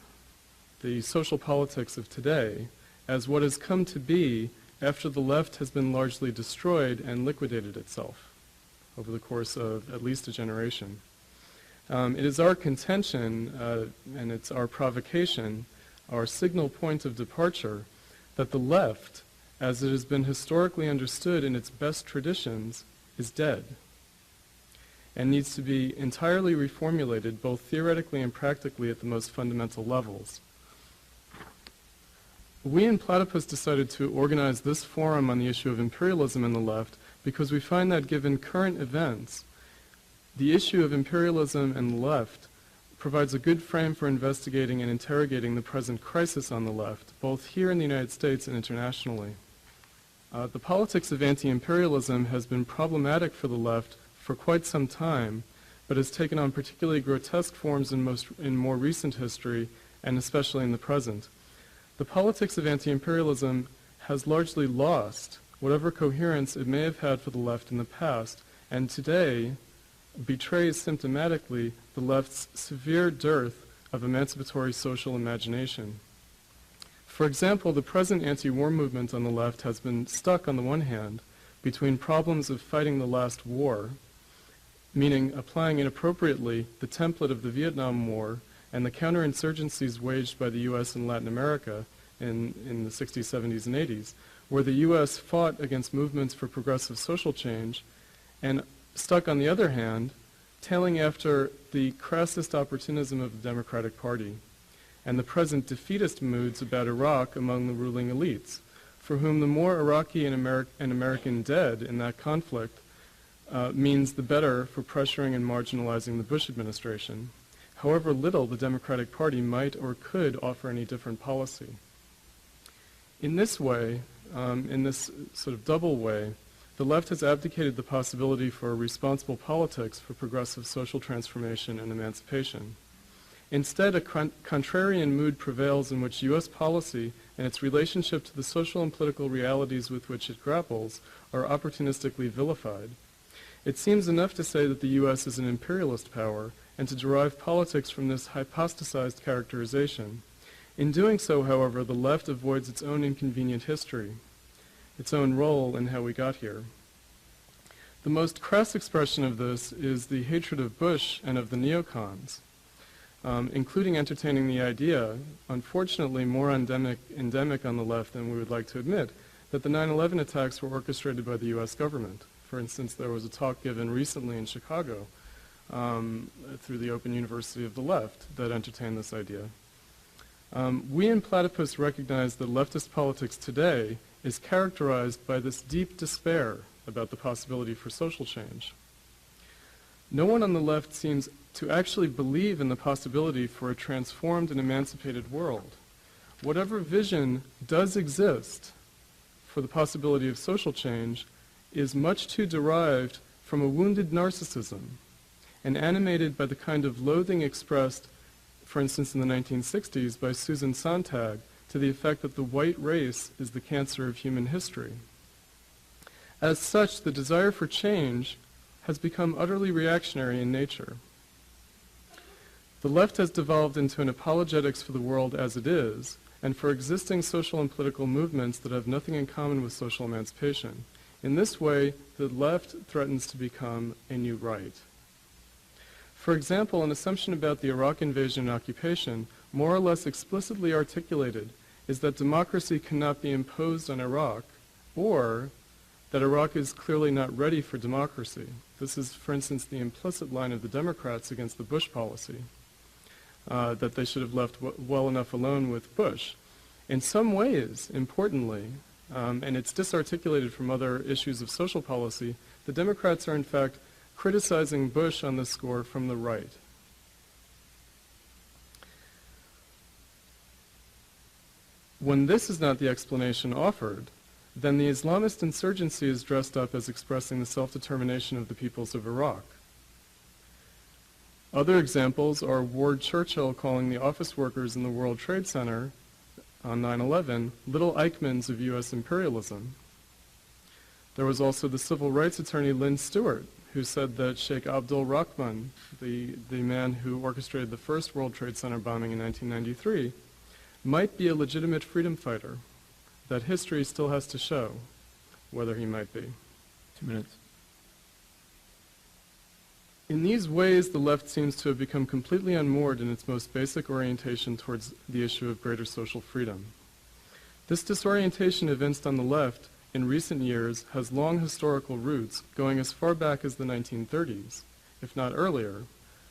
the social politics of today, as what has come to be after the left has been largely destroyed and liquidated itself over the course of at least a generation. It is our contention, and it's our provocation, our signal point of departure, that the left, as it has been historically understood in its best traditions, is dead and needs to be entirely reformulated both theoretically and practically at the most fundamental levels. We in Platypus decided to organize this forum on the issue of imperialism in the left because we find that given current events, the issue of imperialism and the left provides a good frame for investigating and interrogating the present crisis on the left, both here in the United States and internationally. The politics of anti-imperialism has been problematic for the left for quite some time, but has taken on particularly grotesque forms in more recent history, and especially in the present. The politics of anti-imperialism has largely lost whatever coherence it may have had for the left in the past, and today betrays symptomatically the left's severe dearth of emancipatory social imagination. For example, the present anti-war movement on the left has been stuck on the one hand between problems of fighting the last war, meaning applying inappropriately the template of the Vietnam War and the counterinsurgencies waged by the U.S. in Latin America in the 60s, 70s, and 80s, where the U.S. fought against movements for progressive social change, and stuck on the other hand, tailing after the crassest opportunism of the Democratic Party and the present defeatist moods about Iraq among the ruling elites, for whom the more Iraqi and American dead in that conflict means the better for pressuring and marginalizing the Bush administration, however little the Democratic Party might or could offer any different policy. In this way, in this sort of double way, the left has abdicated the possibility for responsible politics for progressive social transformation and emancipation. Instead, a contrarian mood prevails in which U.S. policy and its relationship to the social and political realities with which it grapples are opportunistically vilified. It seems enough to say that the U.S. is an imperialist power and to derive politics from this hypostasized characterization. In doing so, however, the left avoids its own inconvenient history, its own role in how we got here. The most crass expression of this is the hatred of Bush and of the neocons, including entertaining the idea, unfortunately more endemic on the left than we would like to admit, that the 9/11 attacks were orchestrated by the U.S. government. For instance, there was a talk given recently in Chicago through the Open University of the Left that entertained this idea. We in Platypus recognize that leftist politics today is characterized by this deep despair about the possibility for social change. No one on the left seems to actually believe in the possibility for a transformed and emancipated world. Whatever vision does exist for the possibility of social change is much too derived from a wounded narcissism and animated by the kind of loathing expressed, for instance, in the 1960s by Susan Sontag, to the effect that the white race is the cancer of human history. As such, the desire for change has become utterly reactionary in nature. The left has devolved into an apologetics for the world as it is, and for existing social and political movements that have nothing in common with social emancipation. In this way, the left threatens to become a new right. For example, an assumption about the Iraq invasion and occupation, more or less explicitly articulated, is that democracy cannot be imposed on Iraq, or that Iraq is clearly not ready for democracy. This is, for instance, the implicit line of the Democrats against the Bush policy, that they should have left well enough alone with Bush. In some ways, importantly, and it's disarticulated from other issues of social policy, the Democrats are in fact criticizing Bush on this score from the right. When this is not the explanation offered, then the Islamist insurgency is dressed up as expressing the self-determination of the peoples of Iraq. Other examples are Ward Churchill calling the office workers in the World Trade Center on 9/11 little Eichmanns of U.S. imperialism. There was also the civil rights attorney Lynn Stewart, who said that Sheikh Abdul Rahman, the man who orchestrated the first World Trade Center bombing in 1993, might be a legitimate freedom fighter, that history still has to show whether he might be. 2 minutes. In these ways, the left seems to have become completely unmoored in its most basic orientation towards the issue of greater social freedom. This disorientation evinced on the left in recent years has long historical roots, going as far back as the 1930s, if not earlier,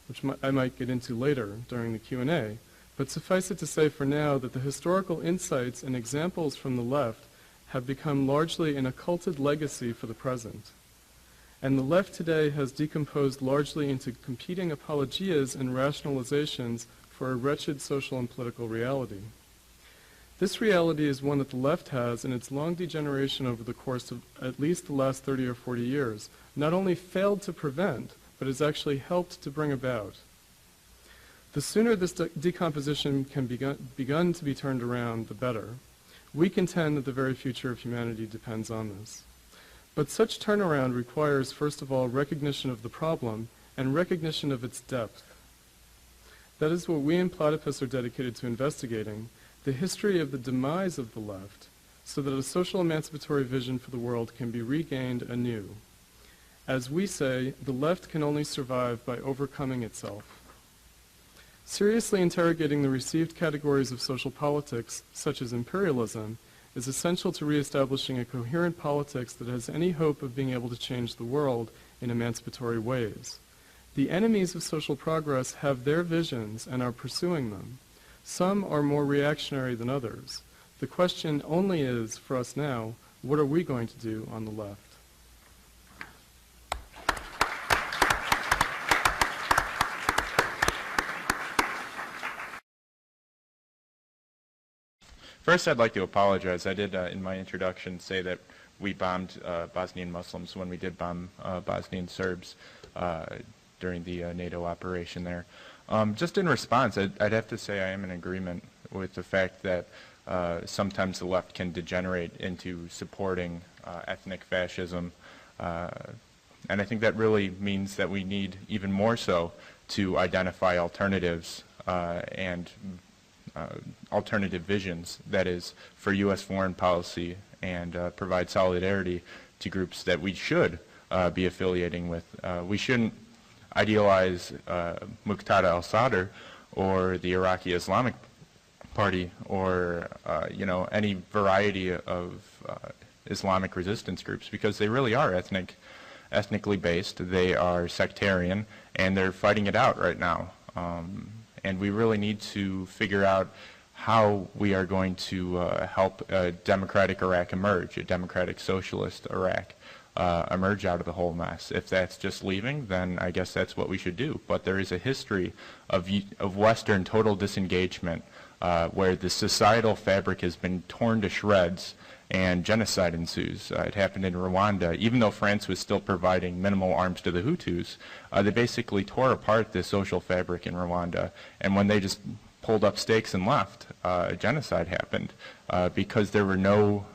which I might get into later during the Q&A, but suffice it to say for now that the historical insights and examples from the left have become largely an occulted legacy for the present. And the left today has decomposed largely into competing apologias and rationalizations for a wretched social and political reality. This reality is one that the left has, in its long degeneration over the course of at least the last 30 or 40 years, not only failed to prevent, but has actually helped to bring about. The sooner this decomposition can begun to be turned around, the better. We contend that the very future of humanity depends on this. But such turnaround requires, first of all, recognition of the problem and recognition of its depth. That is what we in Platypus are dedicated to investigating, the history of the demise of the left, so that a social emancipatory vision for the world can be regained anew. As we say, the left can only survive by overcoming itself. Seriously interrogating the received categories of social politics, such as imperialism, is essential to reestablishing a coherent politics that has any hope of being able to change the world in emancipatory ways. The enemies of social progress have their visions and are pursuing them. Some are more reactionary than others. The question only is, for us now, what are we going to do on the left? First, I'd like to apologize. I did, in my introduction, say that we bombed Bosnian Muslims when we did bomb Bosnian Serbs during the NATO operation there. Just in response, I'd have to say I am in agreement with the fact that sometimes the left can degenerate into supporting ethnic fascism. And I think that really means that we need even more so to identify alternatives and alternative visions, that is, for U.S. foreign policy, and provide solidarity to groups that we should be affiliating with. We shouldn't idealize Muqtada al-Sadr or the Iraqi Islamic Party or any variety of Islamic resistance groups, because they really are ethnically based. They are sectarian, and they're fighting it out right now. And we really need to figure out how we are going to help a democratic Iraq emerge, a democratic socialist Iraq emerge out of the whole mess. If that's just leaving, then I guess that's what we should do. But there is a history of Western total disengagement where the societal fabric has been torn to shreds and genocide ensues. It happened in Rwanda. Even though France was still providing minimal arms to the Hutus, they basically tore apart the social fabric in Rwanda. And when they just pulled up stakes and left, genocide happened because there were no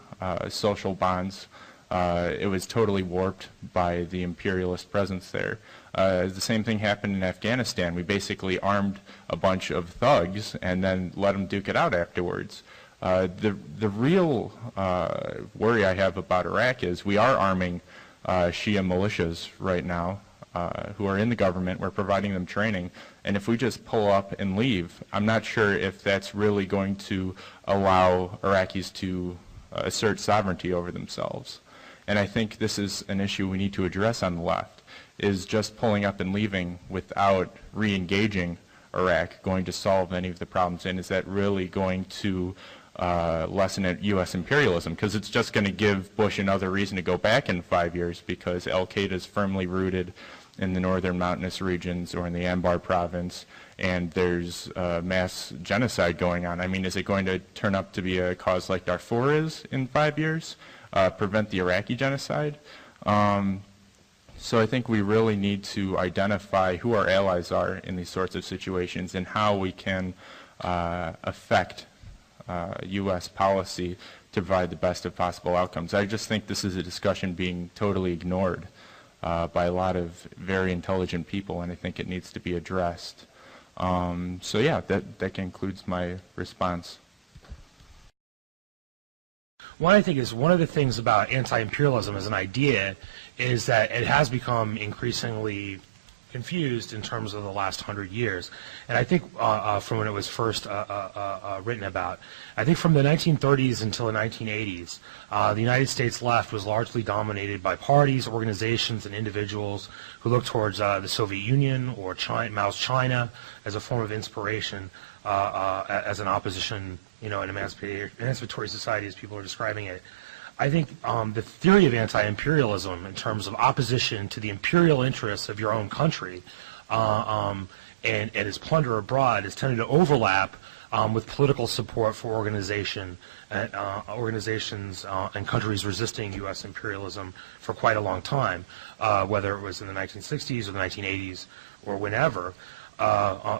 social bonds. It was totally warped by the imperialist presence there. The same thing happened in Afghanistan. We basically armed a bunch of thugs and then let them duke it out afterwards. The real worry I have about Iraq is we are arming Shia militias right now who are in the government. We're providing them training. And if we just pull up and leave, I'm not sure if that's really going to allow Iraqis to assert sovereignty over themselves. And I think this is an issue we need to address on the left, is just pulling up and leaving without re-engaging Iraq going to solve any of the problems, and is that really going to lessen U.S. imperialism? Because it's just going to give Bush another reason to go back in 5 years, because al-Qaeda is firmly rooted in the northern mountainous regions or in the Anbar province, and there's mass genocide going on. I mean, is it going to turn up to be a cause like Darfur is in 5 years? Prevent the Iraqi genocide? So I think we really need to identify who our allies are in these sorts of situations and how we can affect U.S. policy to provide the best of possible outcomes. I just think this is a discussion being totally ignored by a lot of very intelligent people, and I think it needs to be addressed. So yeah, that concludes my response. One, I think, is one of the things about anti-imperialism as an idea is that it has become increasingly confused in terms of the last 100 years. And I think from when it was first written about, I think from the 1930s until the 1980s, the United States left was largely dominated by parties, organizations, and individuals who looked towards the Soviet Union or Mao's China as a form of inspiration, as an opposition, an emancipatory society as people are describing it. I think the theory of anti-imperialism in terms of opposition to the imperial interests of your own country and its plunder abroad has tended to overlap with political support for organizations and countries resisting U.S. imperialism for quite a long time, whether it was in the 1960s or the 1980s or whenever.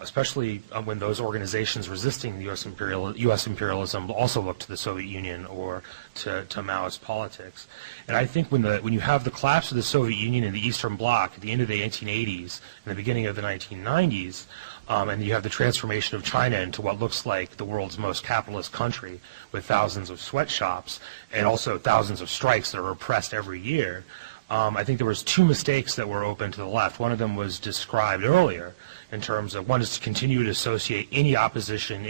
especially when those organizations resisting the U.S. imperialism also look to the Soviet Union or to Maoist politics. And I think when you have the collapse of the Soviet Union and the Eastern Bloc at the end of the 1980s and the beginning of the 1990s, and you have the transformation of China into what looks like the world's most capitalist country with thousands of sweatshops and also thousands of strikes that are repressed every year, I think there was two mistakes that were open to the left. One of them was described earlier in terms of, one is to continue to associate any opposition,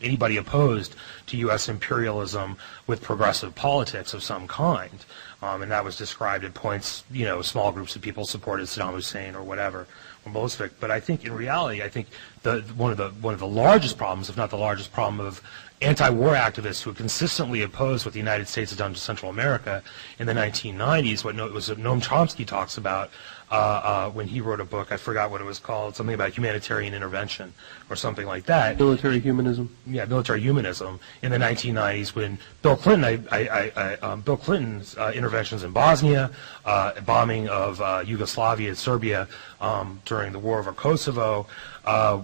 anybody opposed to U.S. imperialism with progressive politics of some kind. And that was described at points, small groups of people supported Saddam Hussein or whatever, or Bolshevik. But I think in reality, I think one of the largest problems, if not the largest problem of anti-war activists who consistently opposed what the United States had done to Central America in the 1990s, what Noam Chomsky talks about when he wrote a book, I forgot what it was called, something about humanitarian intervention or something like that. Military humanism. Yeah, military humanism in the 1990s when Bill Clinton, Bill Clinton's interventions in Bosnia, bombing of Yugoslavia and Serbia during the war over Kosovo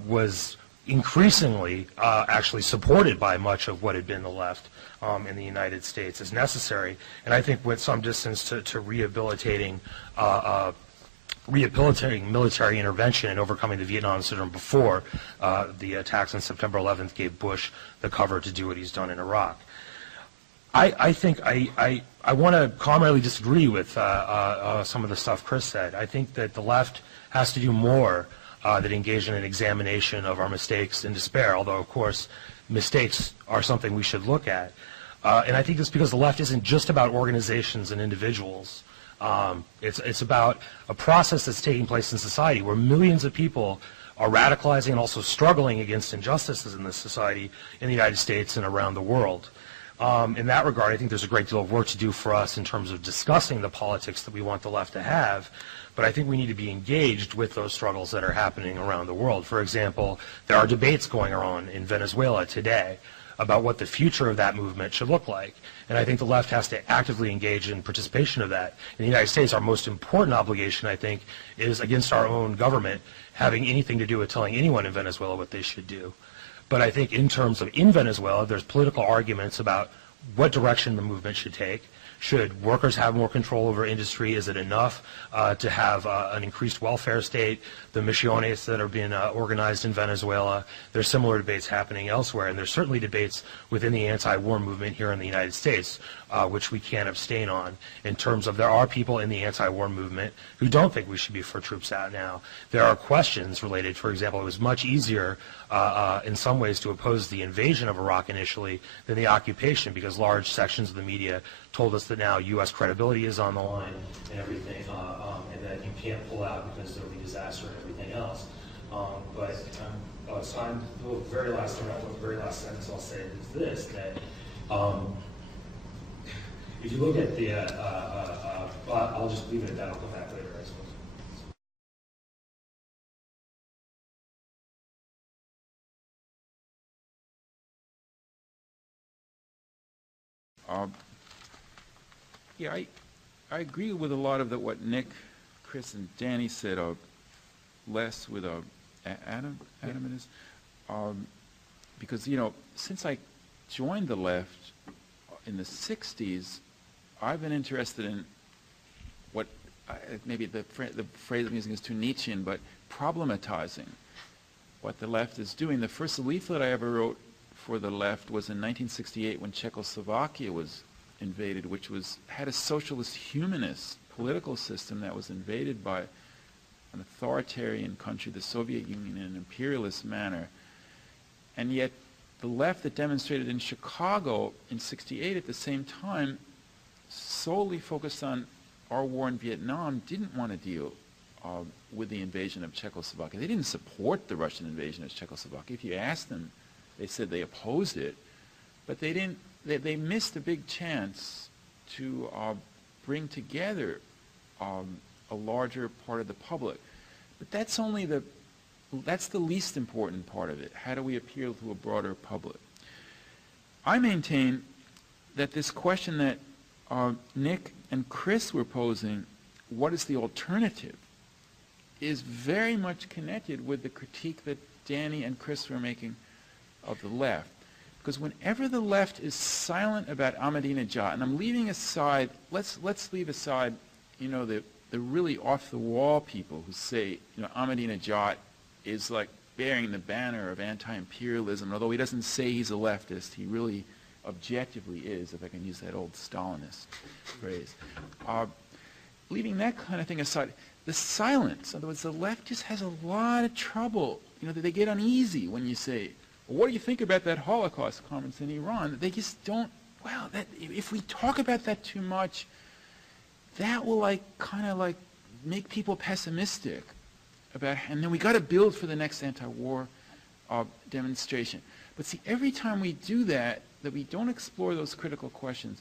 was increasingly actually supported by much of what had been the left in the United States as necessary. And I think with some distance to rehabilitating military intervention and overcoming the Vietnam syndrome before the attacks on September 11th gave Bush the cover to do what he's done in Iraq. I think I want to commonly disagree with some of the stuff Chris said. I think that the left has to do more that engage in an examination of our mistakes and despair, although, of course, mistakes are something we should look at. And I think it's because the left isn't just about organizations and individuals. It's about a process that's taking place in society where millions of people are radicalizing and also struggling against injustices in this society in the United States and around the world. In that regard, I think there's a great deal of work to do for us in terms of discussing the politics that we want the left to have, but I think we need to be engaged with those struggles that are happening around the world. For example, there are debates going on in Venezuela today about what the future of that movement should look like. And I think the left has to actively engage in participation of that. In the United States, our most important obligation, I think, is against our own government having anything to do with telling anyone in Venezuela what they should do. But I think in terms of in Venezuela, there's political arguments about what direction the movement should take. Should workers have more control over industry? Is it enough to have an increased welfare state? The misiones that are being organized in Venezuela, there's similar debates happening elsewhere, and there's certainly debates within the anti-war movement here in the United States, which we can't abstain on, in terms of there are people in the anti-war movement who don't think we should be for troops out now. There are questions related, for example, it was much easier in some ways to oppose the invasion of Iraq initially than the occupation, because large sections of the media told us that now U.S. credibility is on the line and everything, and that you can't pull out because there'll be disaster and everything else. So I'm the very last sentence I'll say is this, that if you look at the, I'll just leave it at that, I'll come back later, I suppose. Yeah, I agree with a lot of what Nick, Chris, and Danny said, less with Adam it is, because, since I joined the left in the 60s, I've been interested in what, maybe the phrase I'm using is too Nietzschean, but problematizing what the left is doing. The first leaflet I ever wrote for the left was in 1968 when Czechoslovakia was invaded, which had a socialist humanist political system that was invaded by an authoritarian country, the Soviet Union, in an imperialist manner. And yet the left that demonstrated in Chicago in 68 at the same time solely focused on our war in Vietnam didn't want to deal with the invasion of Czechoslovakia. They didn't support the Russian invasion of Czechoslovakia. If you asked them, they said they opposed it, but they didn't. They missed a big chance to bring together a larger part of the public. But that's the least important part of it. How do we appeal to a broader public? I maintain that this question that Nick and Chris were posing, what is the alternative, is very much connected with the critique that Danny and Chris were making of the left. Because whenever the left is silent about Ahmadinejad, and I'm leaving aside, let's leave aside, the really off-the-wall people who say, Ahmadinejad is like bearing the banner of anti-imperialism. Although he doesn't say he's a leftist, he really objectively is, if I can use that old Stalinist phrase. Leaving that kind of thing aside, the silence, in other words, the left just has a lot of trouble. They get uneasy when you say, well, what do you think about that Holocaust comments in Iran? They just don't, if we talk about that too much, that will kind of make people pessimistic about, and then we got to build for the next anti-war demonstration. But see, every time we do that we don't explore those critical questions,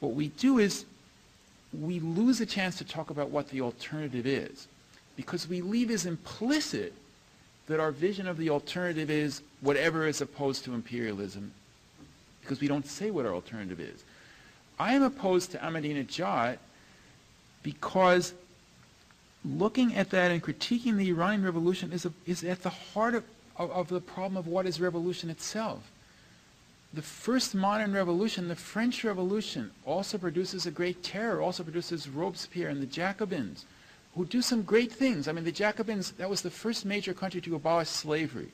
what we do is we lose a chance to talk about what the alternative is, because we leave as implicit that our vision of the alternative is whatever is opposed to imperialism, because we don't say what our alternative is. I am opposed to Ahmadinejad because looking at that and critiquing the Iranian Revolution is at the heart of the problem of what is revolution itself. The first modern revolution, the French Revolution, also produces a great terror, also produces Robespierre and the Jacobins, who do some great things. I mean, the Jacobins, that was the first major country to abolish slavery,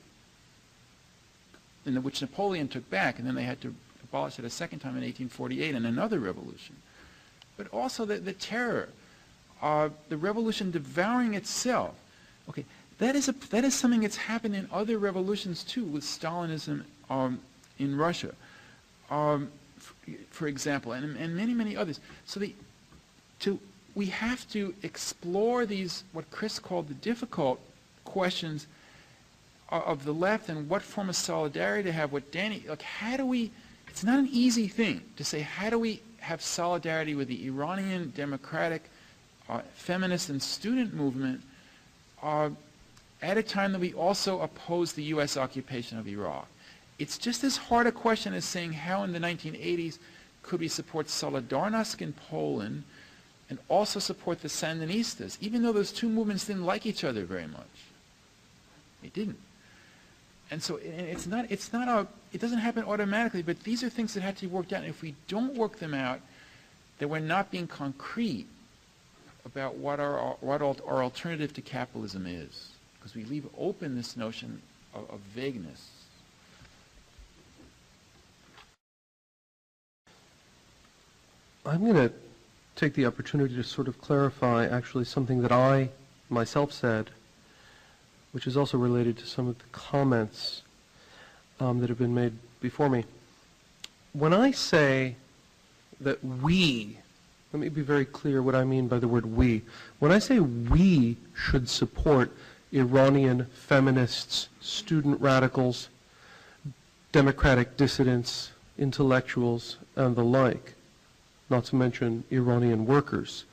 which Napoleon took back, and then they had to abolish it a second time in 1848 in another revolution. But also the terror, the revolution devouring itself. Okay, that is something that's happened in other revolutions too, with Stalinism in Russia, for example, and many, many others. So we have to explore these, what Chris called the difficult questions of the left, and what form of solidarity to have, what Danny, how do we, it's not an easy thing to say, how do we have solidarity with the Iranian democratic feminist and student movement at a time that we also oppose the U.S. occupation of Iraq? It's just as hard a question as saying how in the 1980s could we support Solidarność in Poland and also support the Sandinistas, even though those two movements didn't like each other very much. They didn't. And so it doesn't happen automatically, but these are things that have to be worked out. And if we don't work them out, then we're not being concrete about what our alternative to capitalism is, because we leave open this notion of vagueness. I'm going to take the opportunity to sort of clarify actually something that I myself said, which is also related to some of the comments that have been made before me. When I say that we, let me be very clear what I mean by the word we. When I say we should support Iranian feminists, student radicals, democratic dissidents, intellectuals, and the like, not to mention Iranian workers.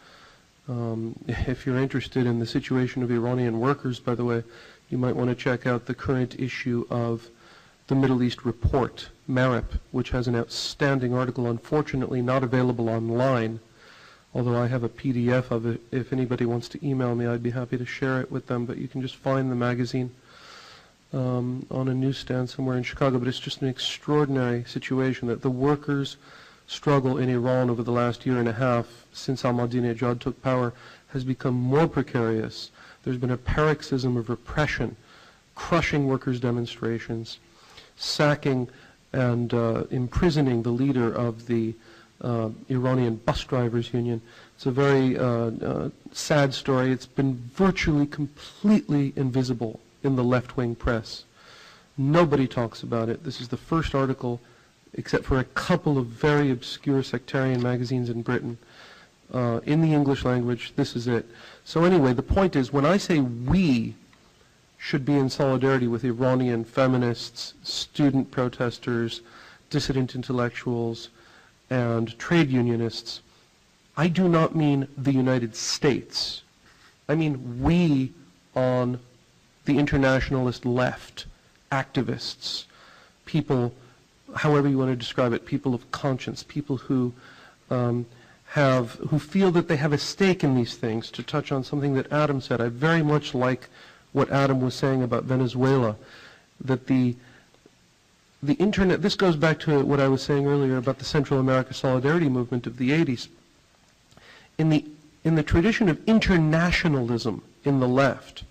If you're interested in the situation of Iranian workers, by the way, you might want to check out the current issue of the Middle East Report, MARIP, which has an outstanding article, unfortunately not available online, although I have a PDF of it. If anybody wants to email me, I'd be happy to share it with them, but you can just find the magazine on a newsstand somewhere in Chicago. But it's just an extraordinary situation that the workers' struggle in Iran over the last year and a half since Ahmadinejad took power has become more precarious. There's been a paroxysm of repression, crushing workers' demonstrations, sacking and imprisoning the leader of the Iranian bus drivers union. It's a very sad story. It's been virtually completely invisible in the left-wing press. Nobody talks about it. This is the first article, except for a couple of very obscure sectarian magazines in Britain, in the English language. This is it. So anyway, the point is, when I say we should be in solidarity with Iranian feminists, student protesters, dissident intellectuals, and trade unionists, I do not mean the United States. I mean we on the internationalist left, activists, people, however you want to describe it, people of conscience, people who who feel that they have a stake in these things, to touch on something that Adam said. I very much like what Adam was saying about Venezuela, that the internet, this goes back to what I was saying earlier about the Central America Solidarity movement of the 80s. In the tradition of internationalism in the left,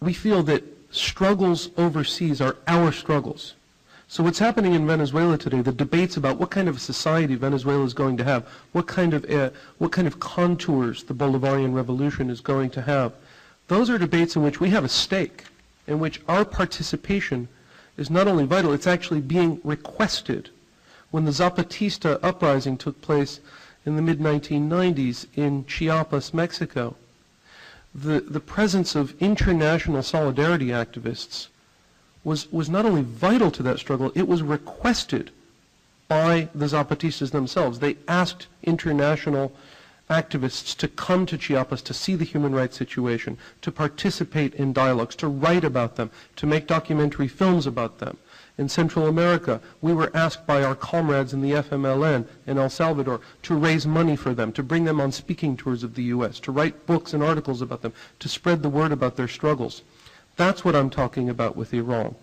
we feel that struggles overseas are our struggles. So what's happening in Venezuela today, the debates about what kind of a society Venezuela is going to have, what kind of contours the Bolivarian revolution is going to have, those are debates in which we have a stake, in which our participation is not only vital, it's actually being requested. When the Zapatista uprising took place in the mid-1990s in Chiapas, Mexico, the presence of international solidarity activists was not only vital to that struggle, it was requested by the Zapatistas themselves. They asked international activists to come to Chiapas to see the human rights situation, to participate in dialogues, to write about them, to make documentary films about them. In Central America, we were asked by our comrades in the FMLN in El Salvador to raise money for them, to bring them on speaking tours of the U.S., to write books and articles about them, to spread the word about their struggles. That's what I'm talking about with Iran.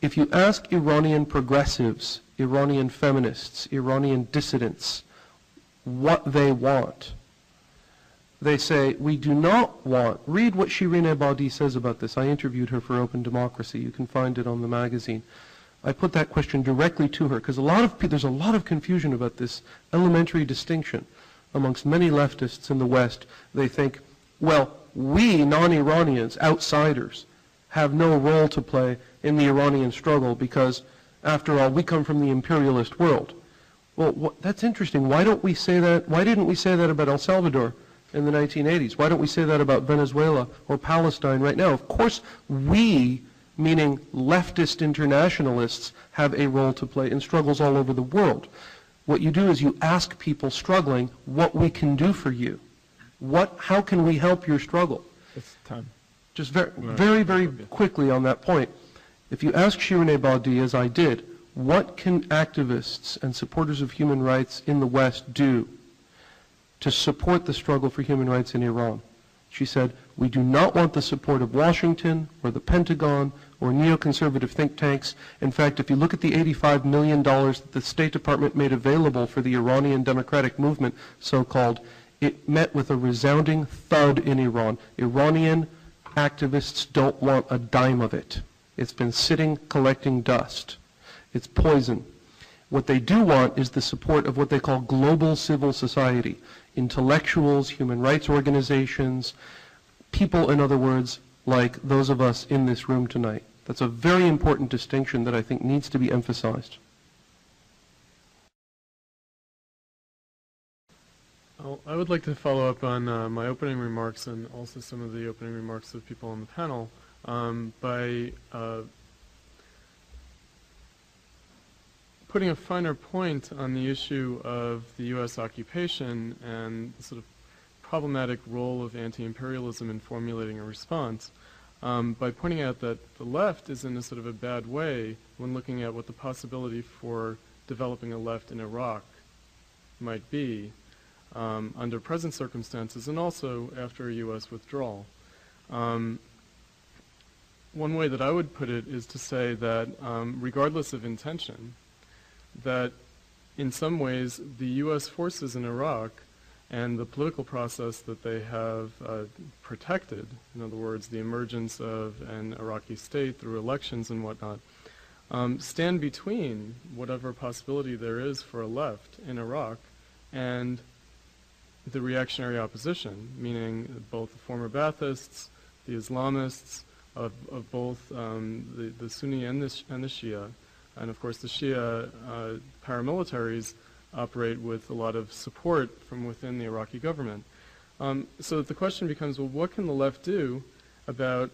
If you ask Iranian progressives, Iranian feminists, Iranian dissidents, what they want, they say, we do not want, read what Shirin Ebadi says about this. I interviewed her for Open Democracy. You can find it on the magazine. I put that question directly to her because there's a lot of confusion about this elementary distinction amongst many leftists in the West. They think, well, we non-Iranians, outsiders, have no role to play in the Iranian struggle because, after all, we come from the imperialist world. Well, that's interesting. Why don't we say that? Why didn't we say that about El Salvador in the 1980s? Why don't we say that about Venezuela or Palestine right now? Of course, we, meaning leftist internationalists, have a role to play in struggles all over the world. What you do is you ask people struggling what we can do for you. How can we help your struggle? It's time. Just very quickly on that point. If you ask Shirin Ebadi, as I did, what can activists and supporters of human rights in the West do to support the struggle for human rights in Iran? She said, we do not want the support of Washington or the Pentagon or neoconservative think tanks. In fact, if you look at the $85 million that the State Department made available for the Iranian democratic movement, so-called, it met with a resounding thud in Iran. Iranian activists don't want a dime of it. It's been sitting collecting dust. It's poison. What they do want is the support of what they call global civil society, intellectuals, human rights organizations, people, in other words, like those of us in this room tonight. That's a very important distinction that I think needs to be emphasized. I would like to follow up on my opening remarks and also some of the opening remarks of people on the panel by putting a finer point on the issue of the U.S. occupation and the sort of problematic role of anti-imperialism in formulating a response, by pointing out that the left is in a sort of a bad way when looking at what the possibility for developing a left in Iraq might be under present circumstances and also after a U.S. withdrawal. One way that I would put it is to say that regardless of intention, that in some ways the U.S. forces in Iraq and the political process that they have protected, in other words, the emergence of an Iraqi state through elections and whatnot, stand between whatever possibility there is for a left in Iraq and the reactionary opposition, meaning both the former Baathists, the Islamists of both the Sunni and the Shia, and of course the Shia paramilitaries operate with a lot of support from within the Iraqi government. So that the question becomes, well, what can the left do about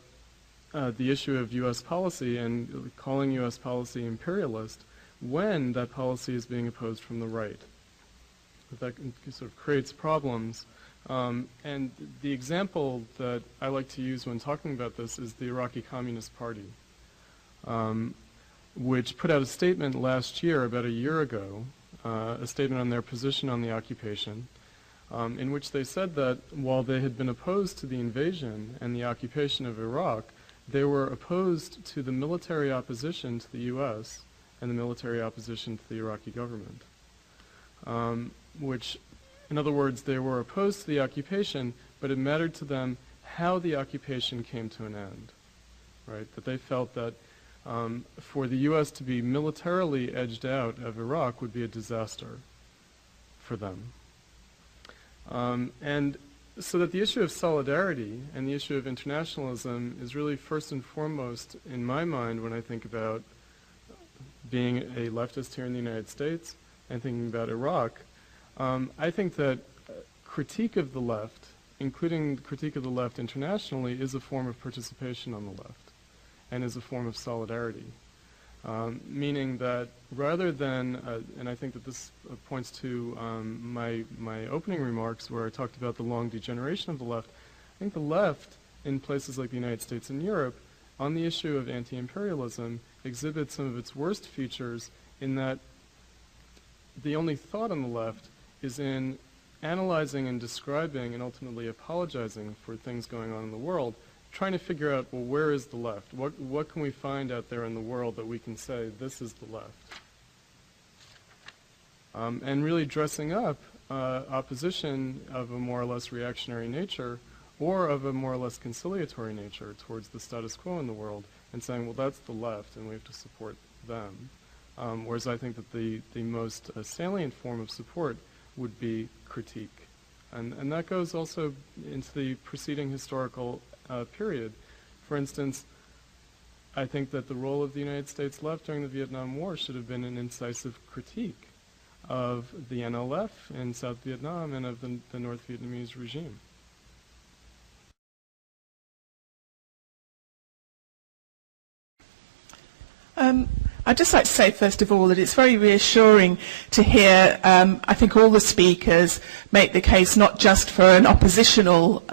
the issue of U.S. policy and calling U.S. policy imperialist when that policy is being opposed from the right? That sort of creates problems. And the example that I like to use when talking about this is the Iraqi Communist Party, which put out a statement last year, about a year ago, a statement on their position on the occupation, in which they said that while they had been opposed to the invasion and the occupation of Iraq, they were opposed to the military opposition to the U.S. and the military opposition to the Iraqi government. Which, in other words, they were opposed to the occupation, but it mattered to them how the occupation came to an end, right? That they felt that for the U.S. to be militarily edged out of Iraq would be a disaster for them. And so that the issue of solidarity and the issue of internationalism is really first and foremost in my mind when I think about being a leftist here in the United States and thinking about Iraq. I think that critique of the left, including critique of the left internationally, is a form of participation on the left and is a form of solidarity. Meaning that rather than, and I think that this points to my opening remarks where I talked about the long degeneration of the left, I think the left in places like the United States and Europe on the issue of anti-imperialism exhibits some of its worst features in that the only thought on the left is in analyzing and describing and ultimately apologizing for things going on in the world, trying to figure out, well, where is the left? What can we find out there in the world that we can say, this is the left? And really dressing up opposition of a more or less reactionary nature or of a more or less conciliatory nature towards the status quo in the world and saying, well, that's the left and we have to support them. Whereas I think that the most salient form of support would be critique. And that goes also into the preceding historical period. For instance, I think that the role of the United States left during the Vietnam War should have been an incisive critique of the NLF in South Vietnam and of the North Vietnamese regime. I'd just like to say, first of all, that it's very reassuring to hear, I think, all the speakers make the case not just for an oppositional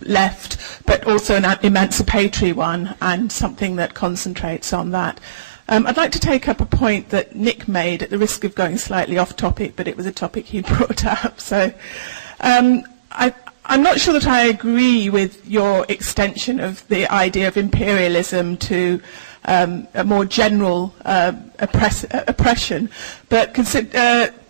left, but also an emancipatory one, and something that concentrates on that. I'd like to take up a point that Nick made, at the risk of going slightly off topic, but it was a topic he brought up. So I'm not sure that I agree with your extension of the idea of imperialism to a more general oppression. But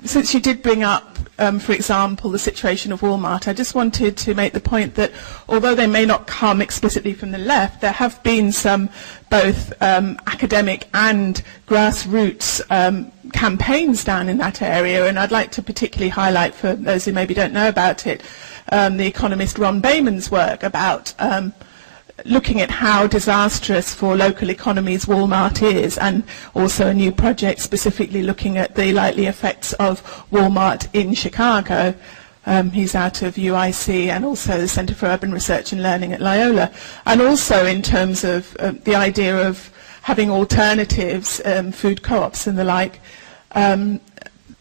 since you did bring up, for example, the situation of Walmart, I just wanted to make the point that although they may not come explicitly from the left, there have been some both academic and grassroots campaigns down in that area, and I'd like to particularly highlight, for those who maybe don't know about it, the economist Ron Bayman's work about looking at how disastrous for local economies Walmart is, and also a new project specifically looking at the likely effects of Walmart in Chicago. He's out of UIC and also the Center for Urban Research and Learning at Loyola. And also in terms of the idea of having alternatives, food co-ops and the like,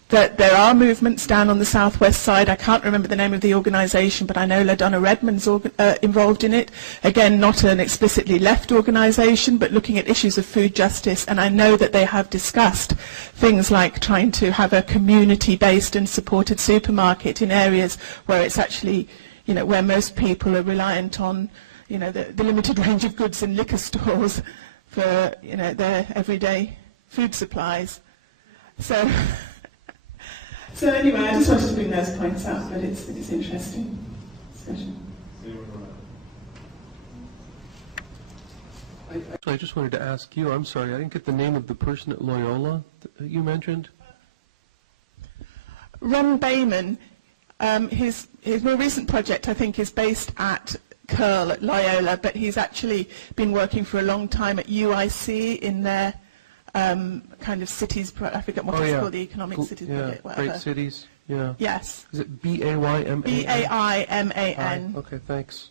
that there are movements down on the southwest side. I can't remember the name of the organisation, but I know LaDonna Redmond's involved in it. Again, not an explicitly left organisation, but looking at issues of food justice. And I know that they have discussed things like trying to have a community-based and supported supermarket in areas where it's actually, you know, where most people are reliant on, you know, the limited range of goods in liquor stores for, you know, their everyday food supplies. So anyway, I just wanted to bring those points up, but it's interesting discussion. I just wanted to ask you, I'm sorry, I didn't get the name of the person at Loyola that you mentioned. Ron Bayman, his more recent project, I think, is based at Turl at Loyola, but he's actually been working for a long time at UIC in their kind of cities, I forget what it's called, the economic cities project, whatever. Great cities, yeah. Yes. Is it B-A-Y-M-A-N? B-A-I-M-A-N. Okay, thanks.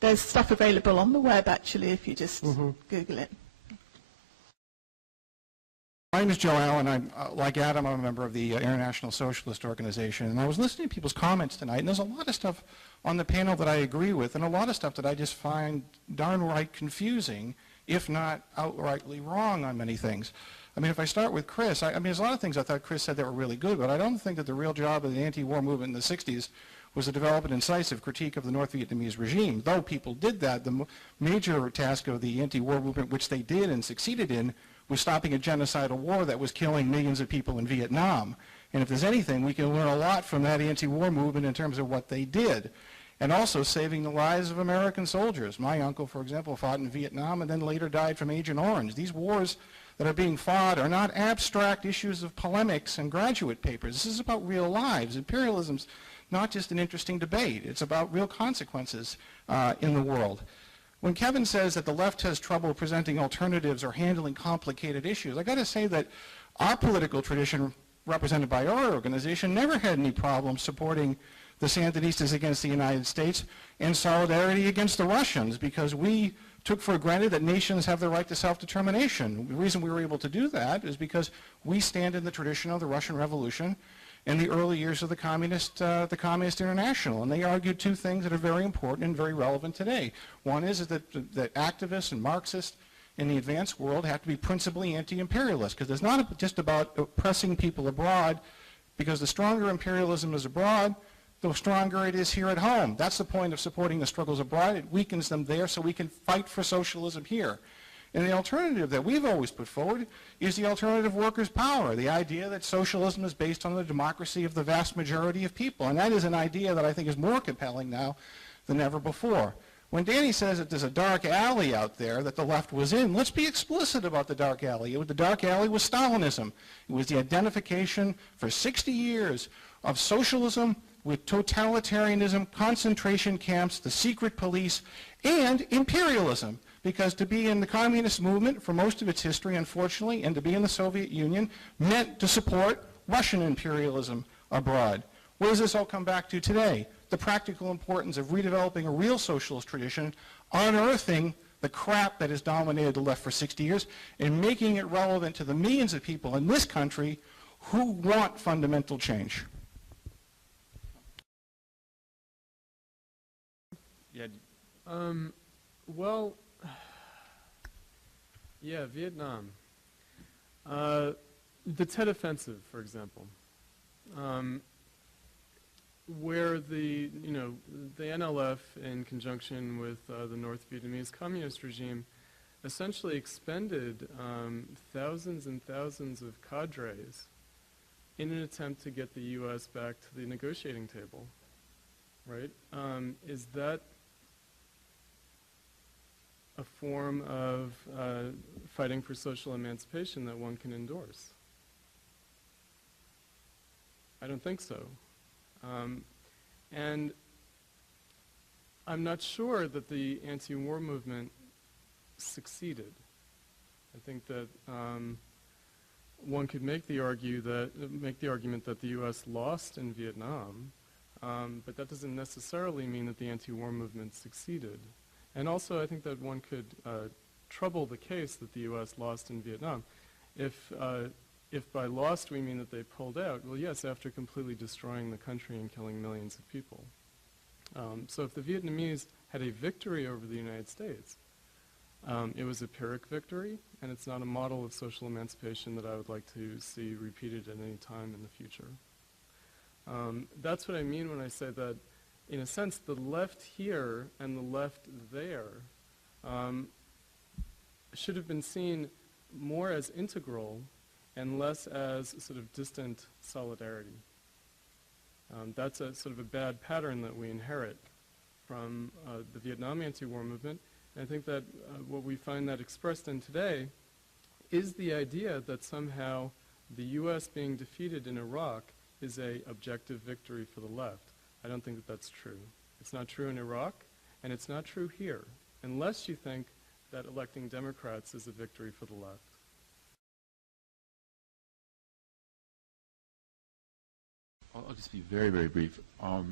There's stuff available on the web, actually, if you just Google it. My name is Joe Allen. I'm, like Adam, I'm a member of the International Socialist Organization. And I was listening to people's comments tonight, and there's a lot of stuff on the panel that I agree with, and a lot of stuff that I just find darn right confusing, if not outrightly wrong on many things. I mean, if I start with Chris, I mean, there's a lot of things I thought Chris said that were really good, but I don't think that the real job of the anti-war movement in the 60s was to develop an incisive critique of the North Vietnamese regime. Though people did that, the major task of the anti-war movement, which they did and succeeded in, was stopping a genocidal war that was killing millions of people in Vietnam. And if there's anything, we can learn a lot from that anti-war movement in terms of what they did. And also saving the lives of American soldiers. My uncle, for example, fought in Vietnam and then later died from Agent Orange. These wars that are being fought are not abstract issues of polemics and graduate papers. This is about real lives. Imperialism's not just an interesting debate. It's about real consequences in the world. When Kevin says that the left has trouble presenting alternatives or handling complicated issues, I got to say that our political tradition, represented by our organization, never had any problem supporting the Sandinistas against the United States and solidarity against the Russians, because we took for granted that nations have the right to self-determination. The reason we were able to do that is because we stand in the tradition of the Russian Revolution in the early years of the Communist International. And they argued two things that are very important and very relevant today. One is that activists and Marxists in the advanced world have to be principally anti-imperialist, because it's not just about oppressing people abroad, because the stronger imperialism is abroad, the stronger it is here at home. That's the point of supporting the struggles abroad. It weakens them there so we can fight for socialism here. And the alternative that we've always put forward is the alternative workers' power, the idea that socialism is based on the democracy of the vast majority of people. And that is an idea that I think is more compelling now than ever before. When Danny says that there's a dark alley out there that the left was in, let's be explicit about the dark alley. The dark alley was Stalinism. It was the identification for 60 years of socialism with totalitarianism, concentration camps, the secret police, and imperialism. Because to be in the communist movement for most of its history, unfortunately, and to be in the Soviet Union meant to support Russian imperialism abroad. What does this all come back to today? The practical importance of redeveloping a real socialist tradition, unearthing the crap that has dominated the left for 60 years, and making it relevant to the millions of people in this country who want fundamental change. Yeah. Well, yeah, Vietnam. The Tet Offensive, for example, where the NLF, in conjunction with the North Vietnamese Communist regime, essentially expended thousands and thousands of cadres in an attempt to get the U.S. back to the negotiating table, right? Is that a form of fighting for social emancipation that one can endorse? I don't think so. And I'm not sure that the anti-war movement succeeded. I think that one could make the argument that the U.S. lost in Vietnam, but that doesn't necessarily mean that the anti-war movement succeeded. And also, I think that one could trouble the case that the U.S. lost in Vietnam. If by lost we mean that they pulled out, well, yes, after completely destroying the country and killing millions of people. So if the Vietnamese had a victory over the United States, it was a Pyrrhic victory, and it's not a model of social emancipation that I would like to see repeated at any time in the future. That's what I mean when I say that, in a sense, the left here and the left there should have been seen more as integral and less as sort of distant solidarity. That's a sort of a bad pattern that we inherit from the Vietnam anti-war movement. And I think that what we find that expressed in today is the idea that somehow the U.S. being defeated in Iraq is an objective victory for the left. I don't think that that's true. It's not true in Iraq, and it's not true here, unless you think that electing Democrats is a victory for the left. I'll just be very, very brief. I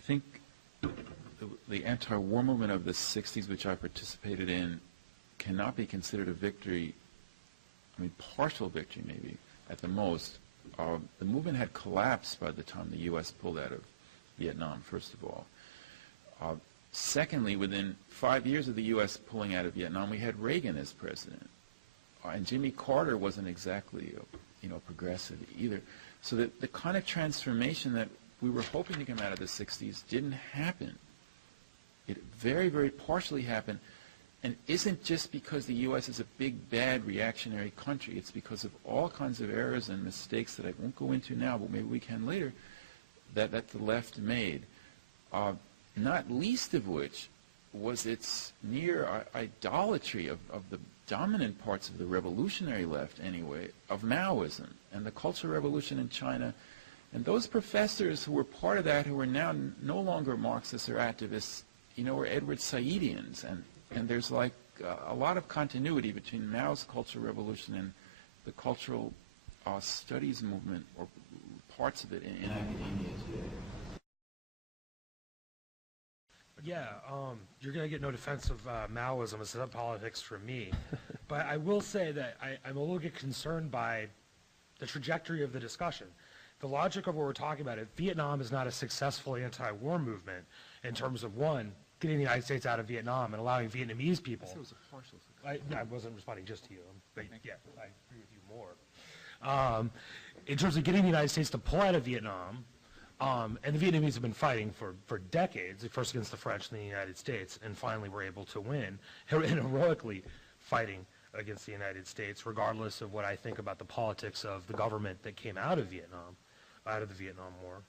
think the anti-war movement of the 60s, which I participated in, cannot be considered a victory I mean, partial victory maybe at the most. The movement had collapsed by the time the U.S. pulled out of Vietnam, first of all. Secondly, within 5 years of the U.S. pulling out of Vietnam, we had Reagan as president. And Jimmy Carter wasn't exactly, progressive either. So that the kind of transformation that we were hoping to come out of the 60s didn't happen. It very, very partially happened, and isn't just because the U.S. is a big, bad, reactionary country. It's because of all kinds of errors and mistakes that I won't go into now, but maybe we can later, that the left made. Not least of which was its near idolatry of the dominant parts of the revolutionary left, anyway, of Maoism and the Cultural Revolution in China. And those professors who were part of that, who are now no longer Marxists or activists, were Edward Saadians. And there's like a lot of continuity between Mao's Cultural Revolution and the cultural studies movement, or parts of it in academia today. Yeah, you're going to get no defense of Maoism as politics from me. But I will say that I'm a little bit concerned by the trajectory of the discussion. The logic of what we're talking about, if Vietnam is not a successful anti-war movement in terms of, one, getting the United States out of Vietnam and allowing Vietnamese people. I said it was a partial success. I wasn't responding just to you, but yeah, I agree with you more. In terms of getting the United States to pull out of Vietnam, and the Vietnamese have been fighting for decades, first against the French and the United States, and finally were able to win, and heroically fighting against the United States, regardless of what I think about the politics of the government that came out of Vietnam, out of the Vietnam War,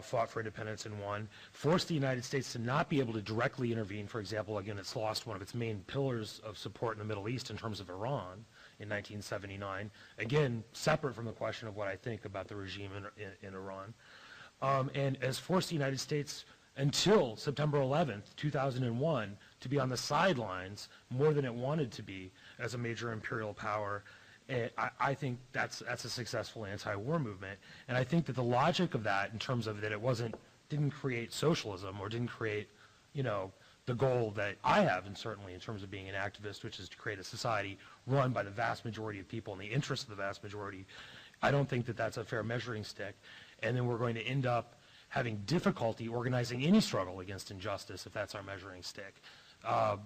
fought for independence and won, forced the United States to not be able to directly intervene. For example, again, it's lost one of its main pillars of support in the Middle East in terms of Iran in 1979, again, separate from the question of what I think about the regime in Iran. And has forced the United States until September 11th, 2001, to be on the sidelines more than it wanted to be as a major imperial power. And I think that's a successful anti-war movement. And I think that the logic of that, in terms of that it didn't create socialism or didn't create, the goal that I have, and certainly in terms of being an activist, which is to create a society run by the vast majority of people in the interest of the vast majority, I don't think that that's a fair measuring stick. And then we're going to end up having difficulty organizing any struggle against injustice if that's our measuring stick.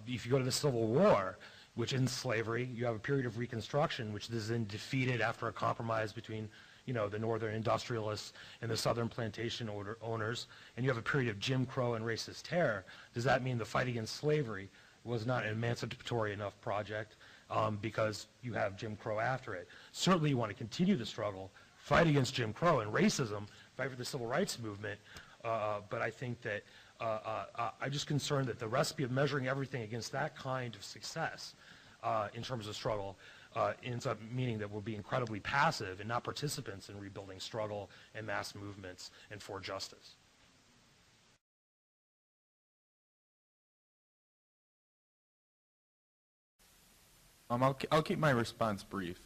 If you go to the Civil War, which ends slavery, you have a period of Reconstruction, which is then defeated after a compromise between the northern industrialists and the southern plantation owners, and you have a period of Jim Crow and racist terror. Does that mean the fight against slavery was not an emancipatory enough project because you have Jim Crow after it? Certainly you want to continue the struggle, fight against Jim Crow and racism, fight for the civil rights movement, but I think that I'm just concerned that the recipe of measuring everything against that kind of success in terms of struggle ends up meaning that we'll be incredibly passive and not participants in rebuilding struggle and mass movements and for justice. I'll keep my response brief.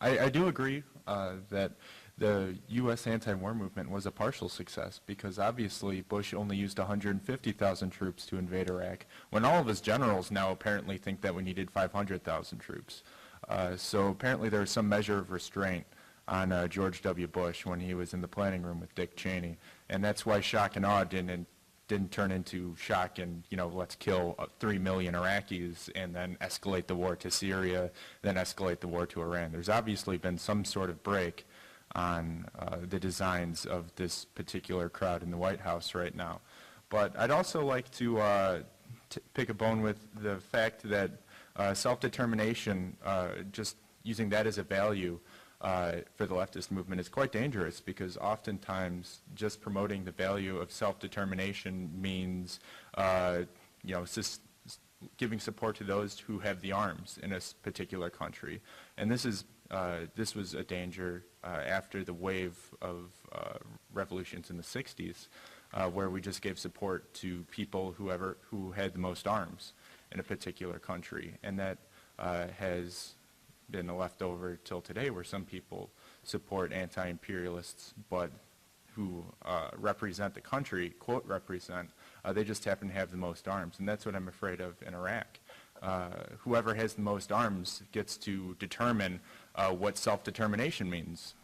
I do agree that the U.S. anti-war movement was a partial success because obviously Bush only used 150,000 troops to invade Iraq when all of his generals now apparently think that we needed 500,000 troops. So apparently there was some measure of restraint on George W. Bush when he was in the planning room with Dick Cheney, and that's why shock and awe didn't turn into shock and, let's kill 3 million Iraqis and then escalate the war to Syria, then escalate the war to Iran. There's obviously been some sort of break on the designs of this particular crowd in the White House right now. But I'd also like to pick a bone with the fact that self-determination, just using that as a value for the leftist movement is quite dangerous because oftentimes just promoting the value of self-determination means, giving support to those who have the arms in a particular country. And this was a danger after the wave of revolutions in the 60s, where we just gave support to people who had the most arms in a particular country. And that has been a leftover till today, where some people support anti-imperialists, but who represent the country, quote represent, they just happen to have the most arms. And that's what I'm afraid of in Iraq. whoever has the most arms gets to determine what self-determination means.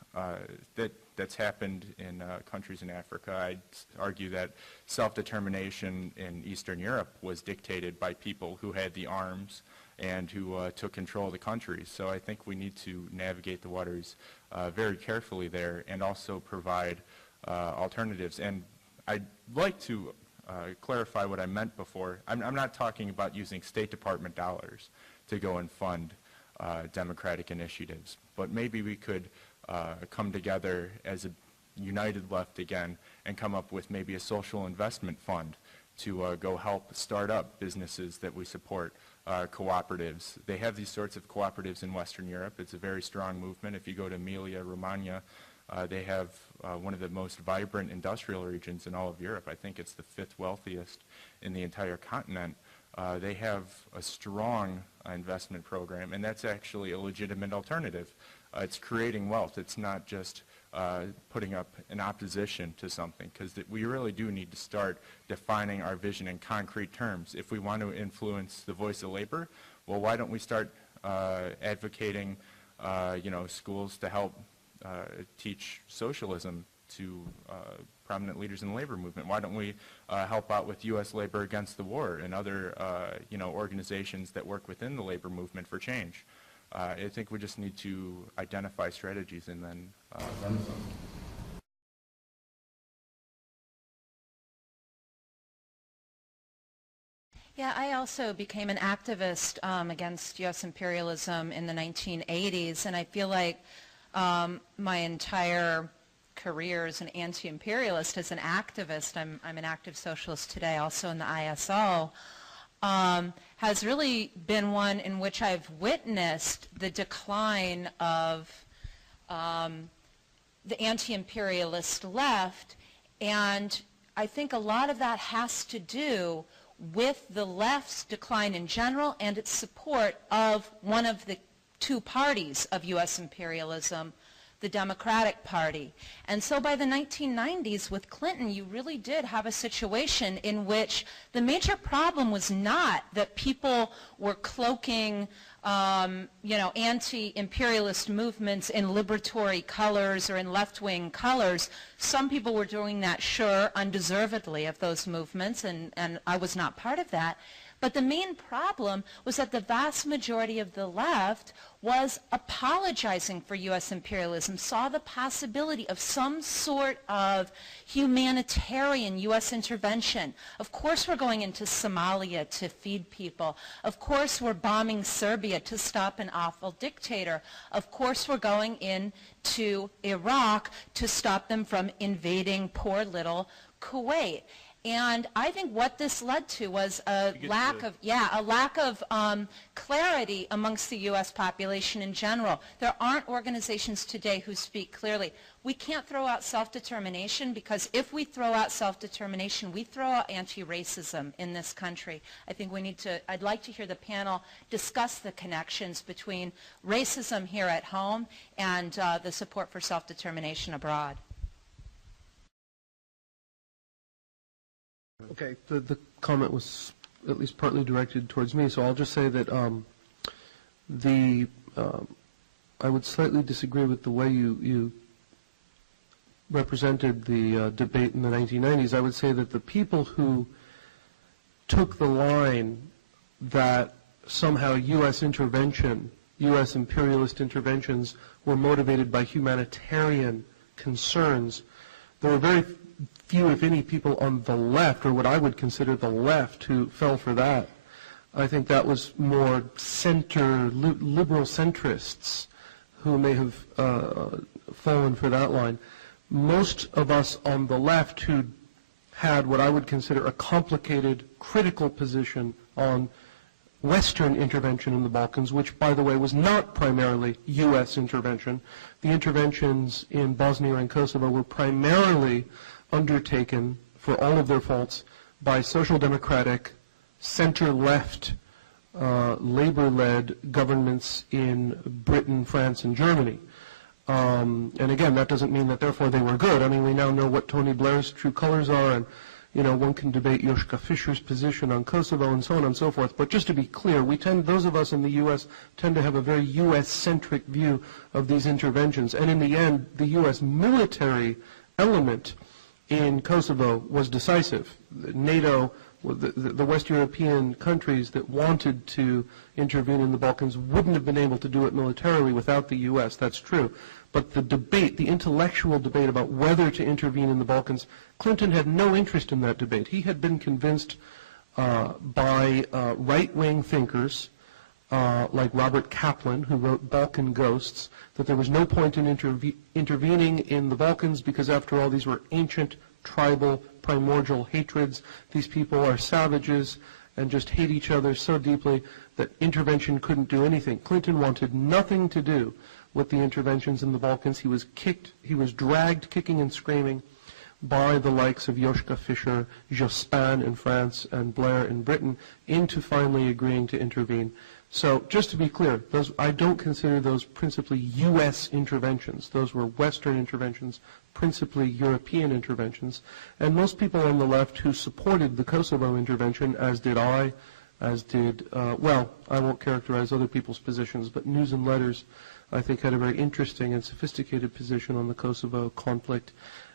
That's happened in countries in Africa. I'd argue that self-determination in Eastern Europe was dictated by people who had the arms and who took control of the country. So I think we need to navigate the waters very carefully there and also provide alternatives. And I'd like to clarify what I meant before. I'm not talking about using State Department dollars to go and fund democratic initiatives, but maybe we could come together as a united left again and come up with maybe a social investment fund to go help start up businesses that we support, cooperatives. They have these sorts of cooperatives in Western Europe. It's a very strong movement. If you go to Emilia, Romagna, they have one of the most vibrant industrial regions in all of Europe. I think it's the 5th wealthiest in the entire continent. They have a strong investment program, and that's actually a legitimate alternative. It's creating wealth. It's not just putting up an opposition to something, because we really do need to start defining our vision in concrete terms. If we want to influence the voice of labor, well, why don't we start advocating, schools to help teach socialism to prominent leaders in the labor movement? Why don't we help out with U.S. Labor Against the War and other, organizations that work within the labor movement for change? I think we just need to identify strategies and then run with them. Yeah, I also became an activist against U.S. imperialism in the 1980s, and I feel like my entire career as an anti-imperialist, as an activist, I'm an active socialist today, also in the ISO, has really been one in which I've witnessed the decline of the anti-imperialist left, and I think a lot of that has to do with the left's decline in general and its support of one of the two parties of U.S. imperialism, the Democratic Party. And so by the 1990s with Clinton, you really did have a situation in which the major problem was not that people were cloaking anti-imperialist movements in liberatory colors or in left-wing colors. Some people were doing that, sure, undeservedly of those movements, and I was not part of that. But the main problem was that the vast majority of the left was apologizing for U.S. imperialism, saw the possibility of some sort of humanitarian U.S. intervention. Of course we're going into Somalia to feed people. Of course we're bombing Serbia to stop an awful dictator. Of course we're going into Iraq to stop them from invading poor little Kuwait. And I think what this led to was a lack of clarity amongst the U.S. population in general. There aren't organizations today who speak clearly. We can't throw out self-determination, because if we throw out self-determination, we throw out anti-racism in this country. I think we need to, I'd like to hear the panel discuss the connections between racism here at home and the support for self-determination abroad. Okay, the comment was at least partly directed towards me, so I'll just say that I would slightly disagree with the way you represented the debate in the 1990s. I would say that the people who took the line that somehow U.S. intervention, U.S. imperialist interventions were motivated by humanitarian concerns, there were very few, if any, people on the left, or what I would consider the left, who fell for that. I think that was more liberal centrists who may have fallen for that line. Most of us on the left who had what I would consider a complicated, critical position on Western intervention in the Balkans, which, by the way, was not primarily U.S. intervention. The interventions in Bosnia and Kosovo were primarily undertaken, for all of their faults, by social democratic, center-left, labor-led governments in Britain, France, and Germany. And again, that doesn't mean that therefore they were good. I mean, we now know what Tony Blair's true colors are, and One can debate Joschka Fischer's position on Kosovo and so on and so forth. But just to be clear, those of us in the U.S. tend to have a very U.S.-centric view of these interventions. And in the end, the U.S. military element in Kosovo was decisive. NATO, the West European countries that wanted to intervene in the Balkans wouldn't have been able to do it militarily without the U.S. That's true. But the debate, the intellectual debate about whether to intervene in the Balkans, Clinton had no interest in that debate. He had been convinced by right-wing thinkers like Robert Kaplan, who wrote Balkan Ghosts, that there was no point in intervening in the Balkans because, after all, these were ancient, tribal, primordial hatreds. These people are savages and just hate each other so deeply that intervention couldn't do anything. Clinton wanted nothing to do with the interventions in the Balkans. He was dragged kicking and screaming by the likes of Joschka Fischer, Jospin in France, and Blair in Britain into finally agreeing to intervene. So just to be clear, I don't consider those principally U.S. interventions. Those were Western interventions, principally European interventions. And most people on the left who supported the Kosovo intervention, as did I, as did, I won't characterize other people's positions, but News and Letters, I think, had a very interesting and sophisticated position on the Kosovo conflict.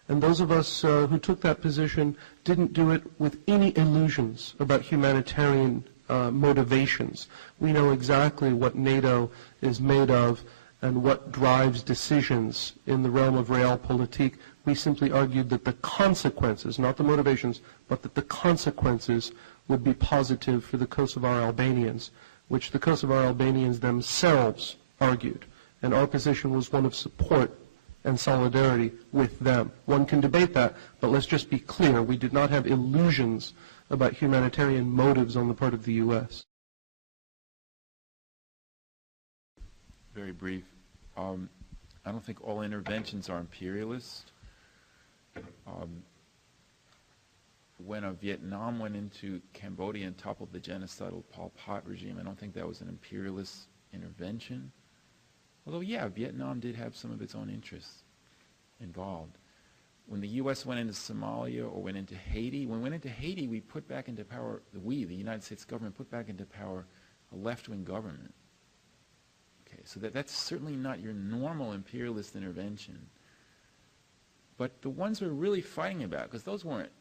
And those of us who took that position didn't do it with any illusions about humanitarian motivations. We know exactly what NATO is made of and what drives decisions in the realm of realpolitik. We simply argued that the consequences, not the motivations, but that the consequences would be positive for the Kosovar Albanians, which the Kosovar Albanians themselves argued. And our position was one of support and solidarity with them. One can debate that, but let's just be clear. We did not have illusions about humanitarian motives on the part of the U.S. Very brief. I don't think all interventions are imperialist. When Vietnam went into Cambodia and toppled the genocidal Pol Pot regime, I don't think that was an imperialist intervention. Although, yeah, Vietnam did have some of its own interests involved. When the U.S. went into Somalia or went into Haiti, when we went into Haiti, we put back into power, the United States government, put back into power a left-wing government. Okay, so that's certainly not your normal imperialist intervention. But the ones we're really fighting about, because those weren't,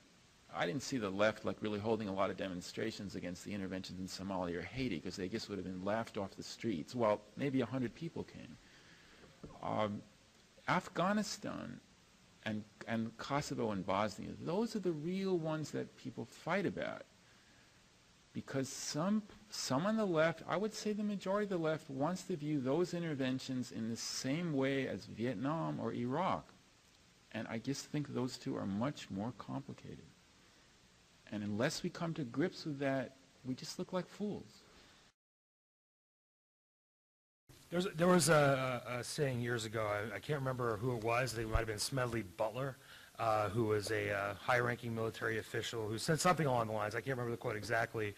I didn't see the left like really holding a lot of demonstrations against the interventions in Somalia or Haiti, because they just would have been laughed off the streets. Well, maybe 100 people came. Afghanistan and Kosovo and Bosnia, those are the real ones that people fight about. Because some on the left, I would say the majority of the left, wants to view those interventions in the same way as Vietnam or Iraq. And I just think those two are much more complicated. And unless we come to grips with that, we just look like fools. There was a saying years ago, I can't remember who it was, it might have been Smedley Butler, who was a high-ranking military official who said something along the lines, I can't remember the quote exactly,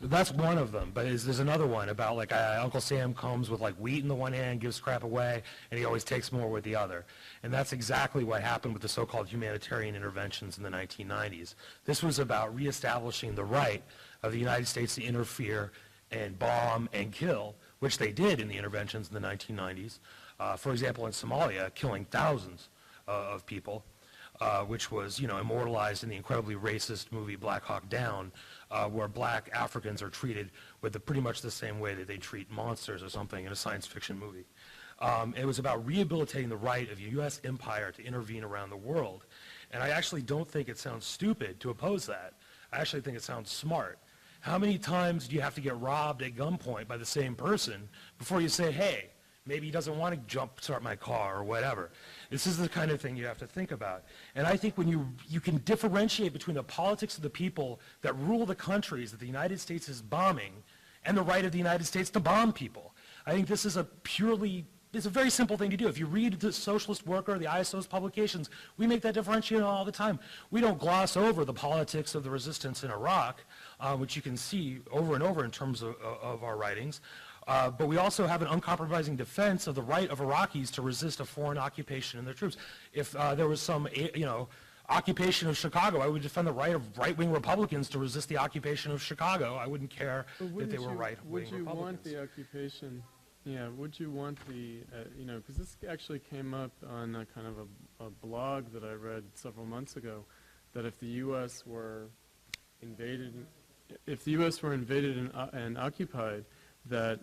that's one of them, but there's another one about like Uncle Sam comes with like wheat in the one hand, gives crap away, and he always takes more with the other. And that's exactly what happened with the so-called humanitarian interventions in the 1990s. This was about reestablishing the right of the United States to interfere and bomb and kill, which they did in the interventions in the 1990s. For example, in Somalia, killing thousands of people, which was, immortalized in the incredibly racist movie Black Hawk Down, where black Africans are treated with pretty much the same way that they treat monsters or something in a science fiction movie. It was about rehabilitating the right of the U.S. empire to intervene around the world. And I actually don't think it sounds stupid to oppose that. I actually think it sounds smart. How many times do you have to get robbed at gunpoint by the same person before you say, hey, maybe he doesn't want to start my car or whatever? This is the kind of thing you have to think about. And I think when you can differentiate between the politics of the people that rule the countries that the United States is bombing and the right of the United States to bomb people. I think this is it's a very simple thing to do. If you read the Socialist Worker, the ISO's publications, we make that differentiation all the time. We don't gloss over the politics of the resistance in Iraq, which you can see over and over in terms of our writings. But we also have an uncompromising defense of the right of Iraqis to resist a foreign occupation and their troops. If there was some, occupation of Chicago. I would defend the right of right-wing Republicans to resist the occupation of Chicago. I wouldn't care that they were right-wing Republicans. Would you want the occupation? Yeah, would you want the, because this actually came up on a kind of a blog that I read several months ago, that if the U.S. were invaded, and occupied, that,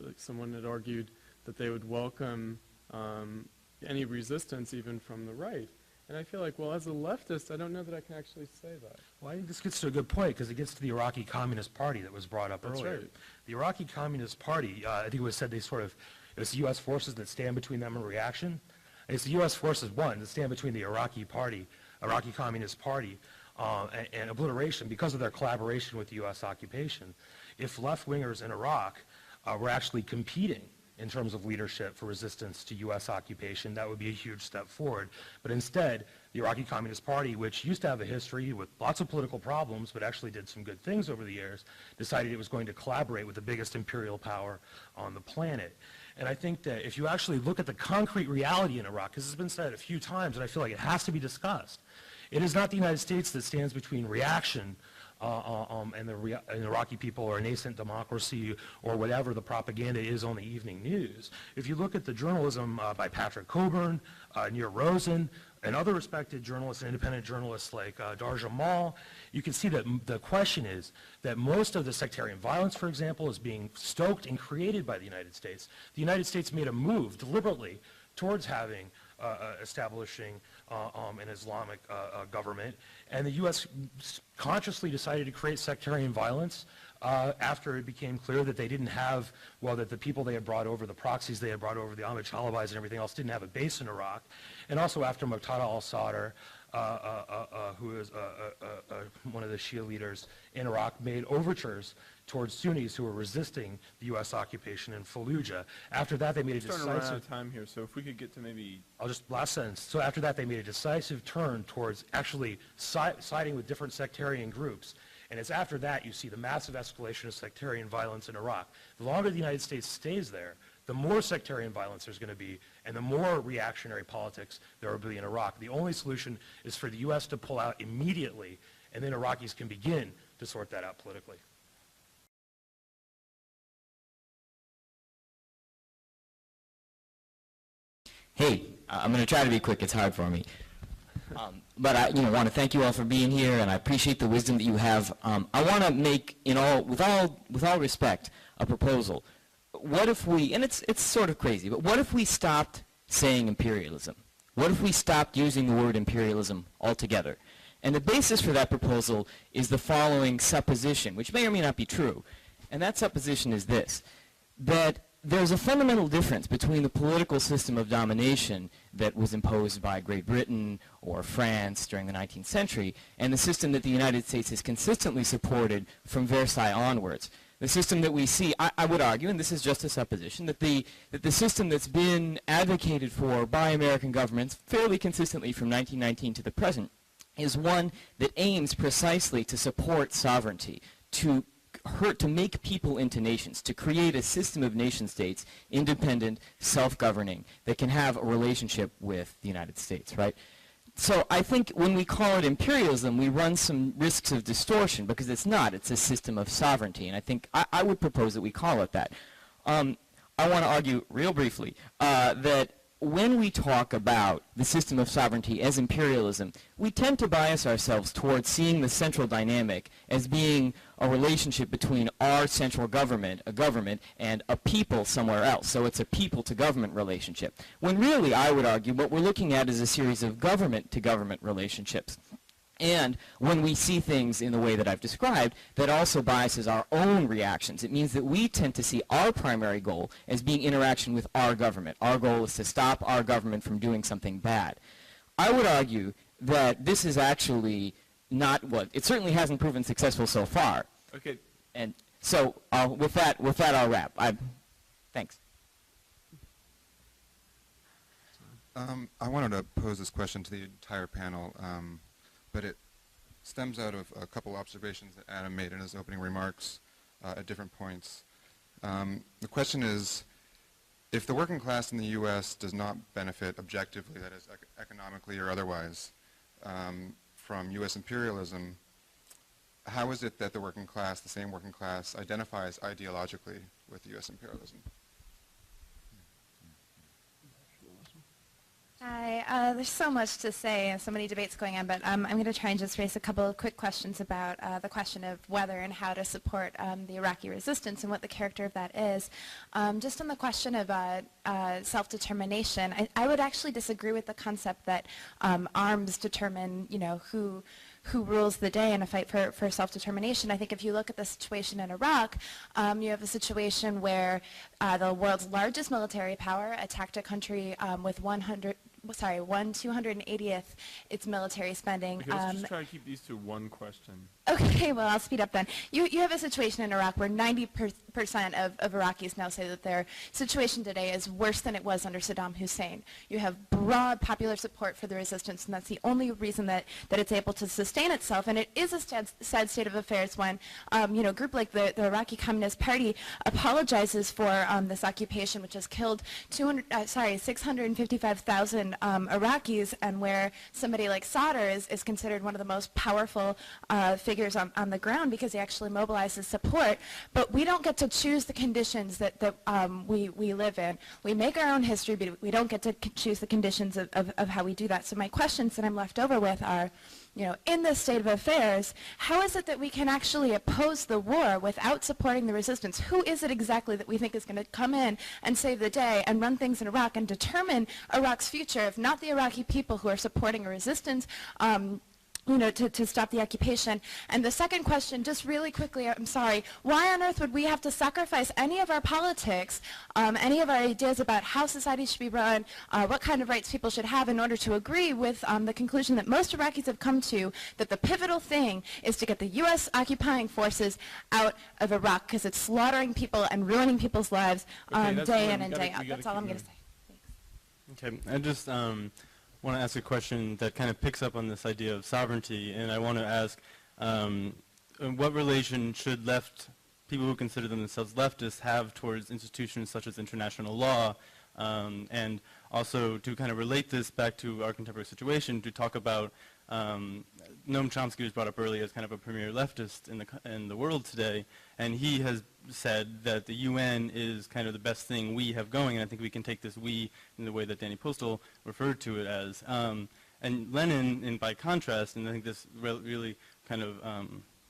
like someone had argued that they would welcome any resistance even from the right. And I feel like, well, as a leftist, I don't know that I can actually say that. Well, I think this gets to a good point because it gets to the Iraqi Communist Party that was brought up That's earlier. right. The Iraqi Communist Party, I think it was said it's the U.S. forces that stand between them and reaction. And it's the U.S. forces, one, that stand between the Iraqi Communist Party, and obliteration because of their collaboration with the U.S. occupation. If left-wingers in Iraq were actually competing in terms of leadership for resistance to U.S. occupation, that would be a huge step forward. But instead, the Iraqi Communist Party, which used to have a history with lots of political problems, but actually did some good things over the years, decided it was going to collaborate with the biggest imperial power on the planet. And I think that if you actually look at the concrete reality in Iraq, because it's been said a few times, and I feel like it has to be discussed, it is not the United States that stands between reaction and the Iraqi people or a nascent democracy or whatever the propaganda is on the evening news. If you look at the journalism by Patrick Coburn, Nir Rosen, and other respected journalists and independent journalists like Dar Jamal, you can see that the question is that most of the sectarian violence, for example, is being stoked and created by the United States. The United States made a move deliberately towards establishing an Islamic government, and the U.S. consciously decided to create sectarian violence after it became clear that they didn't have, that the people they had brought over, the proxies they had brought over, the Ahmad Chalabais and everything else, didn't have a base in Iraq, and also after Muqtada al-Sadr, who is one of the Shia leaders in Iraq, made overtures towards Sunnis who were resisting the U.S. occupation in Fallujah. After that, they made a Starting to run out decisive... of time here, so if we could get to maybe... last sentence. So after that, they made a decisive turn towards actually siding with different sectarian groups. And it's after that you see the massive escalation of sectarian violence in Iraq. The longer the United States stays there, the more sectarian violence there's going to be, and the more reactionary politics there will be in Iraq. The only solution is for the U.S. to pull out immediately, and then Iraqis can begin to sort that out politically. Hey, I'm going to try to be quick. It's hard for me. But I want to thank you all for being here, and I appreciate the wisdom that you have. I want to make, with all respect, a proposal. What if we, and it's sort of crazy, but what if we stopped saying imperialism? What if we stopped using the word imperialism altogether? And the basis for that proposal is the following supposition, which may or may not be true. And that supposition is this, that there's a fundamental difference between the political system of domination that was imposed by Great Britain or France during the 19th century and the system that the United States has consistently supported from Versailles onwards. The system that we see, I would argue, and this is just a supposition, that the system that's been advocated for by American governments fairly consistently from 1919 to the present is one that aims precisely to support sovereignty, to make people into nations, to create a system of nation states, independent, self-governing, that can have a relationship with the United States, right? So I think when we call it imperialism, we run some risks of distortion because it's not. It's a system of sovereignty, and I think I would propose that we call it that. I want to argue real briefly that when we talk about the system of sovereignty as imperialism, we tend to bias ourselves towards seeing the central dynamic as being a relationship between our central government, a government, and a people somewhere else. So it's a people-to-government relationship. When really, I would argue, what we're looking at is a series of government-to-government relationships. And when we see things in the way that I've described, that also biases our own reactions. It means that we tend to see our primary goal as being interaction with our government. Our goal is to stop our government from doing something bad. I would argue that this is actually not what, it certainly hasn't proven successful so far. Okay. And so with that I'll wrap. Thanks. I wanted to pose this question to the entire panel. But it stems out of a couple observations that Adam made in his opening remarks at different points. The question is, if the working class in the U.S. does not benefit objectively, that is economically or otherwise, from U.S. imperialism, how is it that the working class, the same working class, identifies ideologically with U.S. imperialism? Hi, there's so much to say and so many debates going on, but I'm going to try and just raise a couple of quick questions about the question of whether and how to support the Iraqi resistance and what the character of that is. Just on the question of self-determination, I would actually disagree with the concept that arms determine, who rules the day in a fight for self-determination. I think if you look at the situation in Iraq, you have a situation where the world's largest military power attacked a country with 280th its military spending. Okay, let's just try to keep these to one question. Okay, well, I'll speed up then. You have a situation in Iraq where 90% of Iraqis now say that their situation today is worse than it was under Saddam Hussein. You have broad popular support for the resistance, and that's the only reason that it's able to sustain itself. And it is a sad state of affairs when, a group like the Iraqi Communist Party apologizes for this occupation, which has killed 655,000 Iraqis, and where somebody like Sadr is considered one of the most powerful figures on the ground because he actually mobilizes support. But we don't get to choose the conditions that we live in. We make our own history, but we don't get to choose the conditions of how we do that. So my questions that I'm left over with are, in this state of affairs, how is it that we can actually oppose the war without supporting the resistance? Who is it exactly that we think is going to come in and save the day and run things in Iraq and determine Iraq's future, if not the Iraqi people who are supporting a resistance, to stop the occupation? And the second question, just really quickly, I'm sorry, why on earth would we have to sacrifice any of our politics, any of our ideas about how society should be run, what kind of rights people should have in order to agree with the conclusion that most Iraqis have come to, that the pivotal thing is to get the U.S. occupying forces out of Iraq because it's slaughtering people and ruining people's lives day in and day out. That's all I'm going to say. Thanks. Okay, I just want to ask a question that kind of picks up on this idea of sovereignty, and I want to ask what relation should people who consider themselves leftists have towards institutions such as international law, and also to kind of relate this back to our contemporary situation, to talk about Noam Chomsky was brought up earlier as kind of a premier leftist in the world today, and he has said that the UN is kind of the best thing we have going, and I think we can take this "we" in the way that Danny Postel referred to it as. And Lenin, by contrast, and I think this really kind of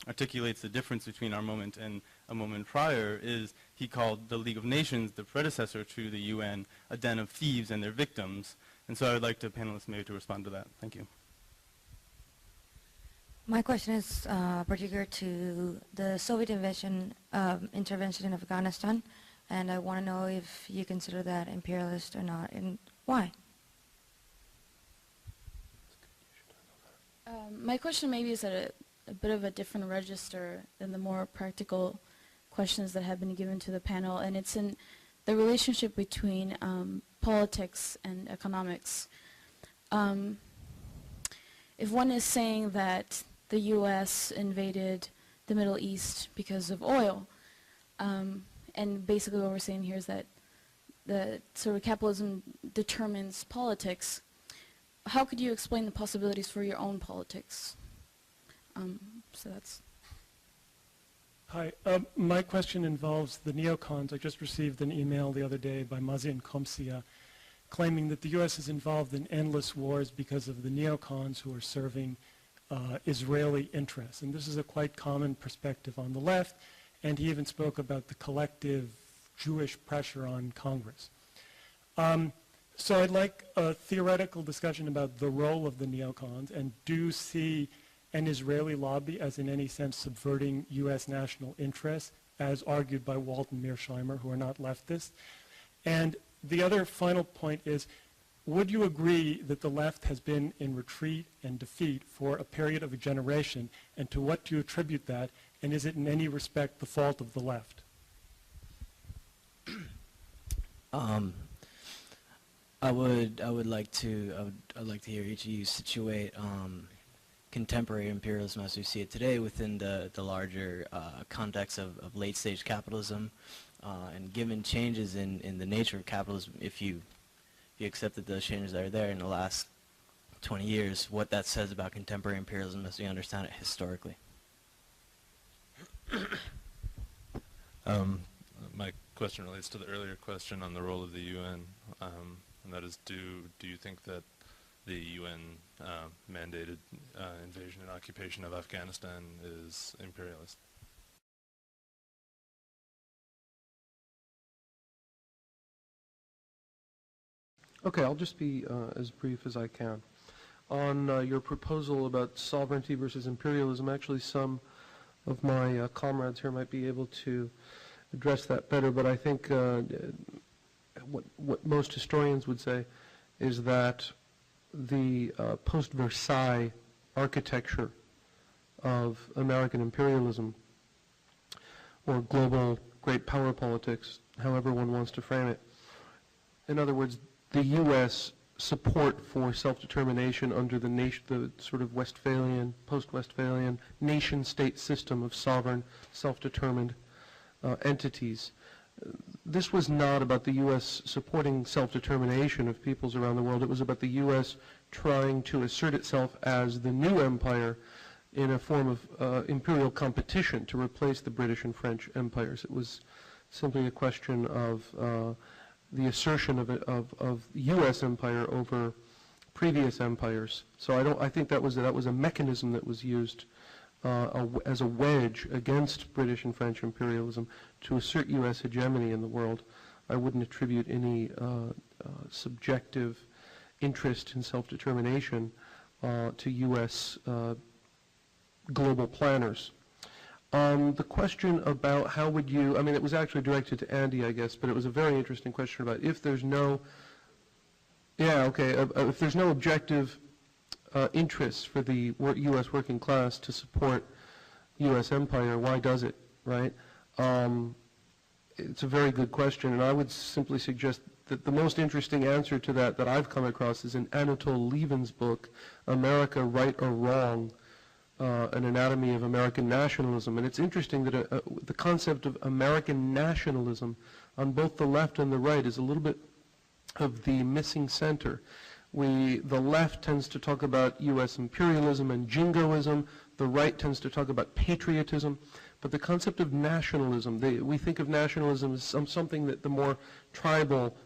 articulates the difference between our moment and a moment prior, is he called the League of Nations, the predecessor to the UN, a den of thieves and their victims. And so I would like the panelists maybe to respond to that. Thank you. My question is particular to the Soviet intervention in Afghanistan, and I want to know if you consider that imperialist or not, and why. My question maybe is at a bit of a different register than the more practical questions that have been given to the panel, and it's in the relationship between politics and economics. If one is saying that the U.S. invaded the Middle East because of oil, and basically what we're saying here is that the sort of capitalism determines politics, how could you explain the possibilities for your own politics? So that's... Hi, my question involves the neocons. I just received an email the other day by Mazin Komsia claiming that the U.S. is involved in endless wars because of the neocons who are serving Israeli interests. And this is a quite common perspective on the left, and he even spoke about the collective Jewish pressure on Congress. So I'd like a theoretical discussion about the role of the neocons, and do you see an Israeli lobby as in any sense subverting U.S. national interests, as argued by Walton Mearsheimer, who are not leftists? And the other final point is, would you agree that the left has been in retreat and defeat for a period of a generation, and to what do you attribute that, and is it in any respect the fault of the left? I'd like to hear each of you situate contemporary imperialism as we see it today within the larger context of late-stage capitalism, and given changes in the nature of capitalism, if you accept that those changes are there in the last 20 years, what that says about contemporary imperialism as we understand it historically. My question relates to the earlier question on the role of the UN, and that is, do you think that the UN mandated invasion and occupation of Afghanistan is imperialist? Okay, I'll just be as brief as I can. On your proposal about sovereignty versus imperialism, actually some of my comrades here might be able to address that better, but I think what most historians would say is that the post-Versailles architecture of American imperialism, or global great power politics, however one wants to frame it, in other words, the U.S. support for self-determination under the sort of Westphalian, post-Westphalian nation-state system of sovereign, self-determined entities. This was not about the U.S. supporting self-determination of peoples around the world. It was about the U.S. trying to assert itself as the new empire in a form of imperial competition to replace the British and French empires. It was simply a question of the assertion of U.S. empire over previous empires. So I think that was a mechanism that was used as a wedge against British and French imperialism to assert U.S. hegemony in the world. I wouldn't attribute any subjective interest in self-determination to U.S. Global planners. The question about how would you, I mean, it was actually directed to Andy, I guess, but it was a very interesting question about if there's no, if there's no objective interest for the U.S. working class to support U.S. empire, why does it, right? It's a very good question, and I would simply suggest that the most interesting answer to that I've come across is in Anatole Lieven's book, America, Right or Wrong, an anatomy of American nationalism. And it's interesting that the concept of American nationalism on both the left and the right is a little bit of the missing center. The left tends to talk about U.S. imperialism and jingoism. The right tends to talk about patriotism. But the concept of nationalism, we think of nationalism as something that the more tribal,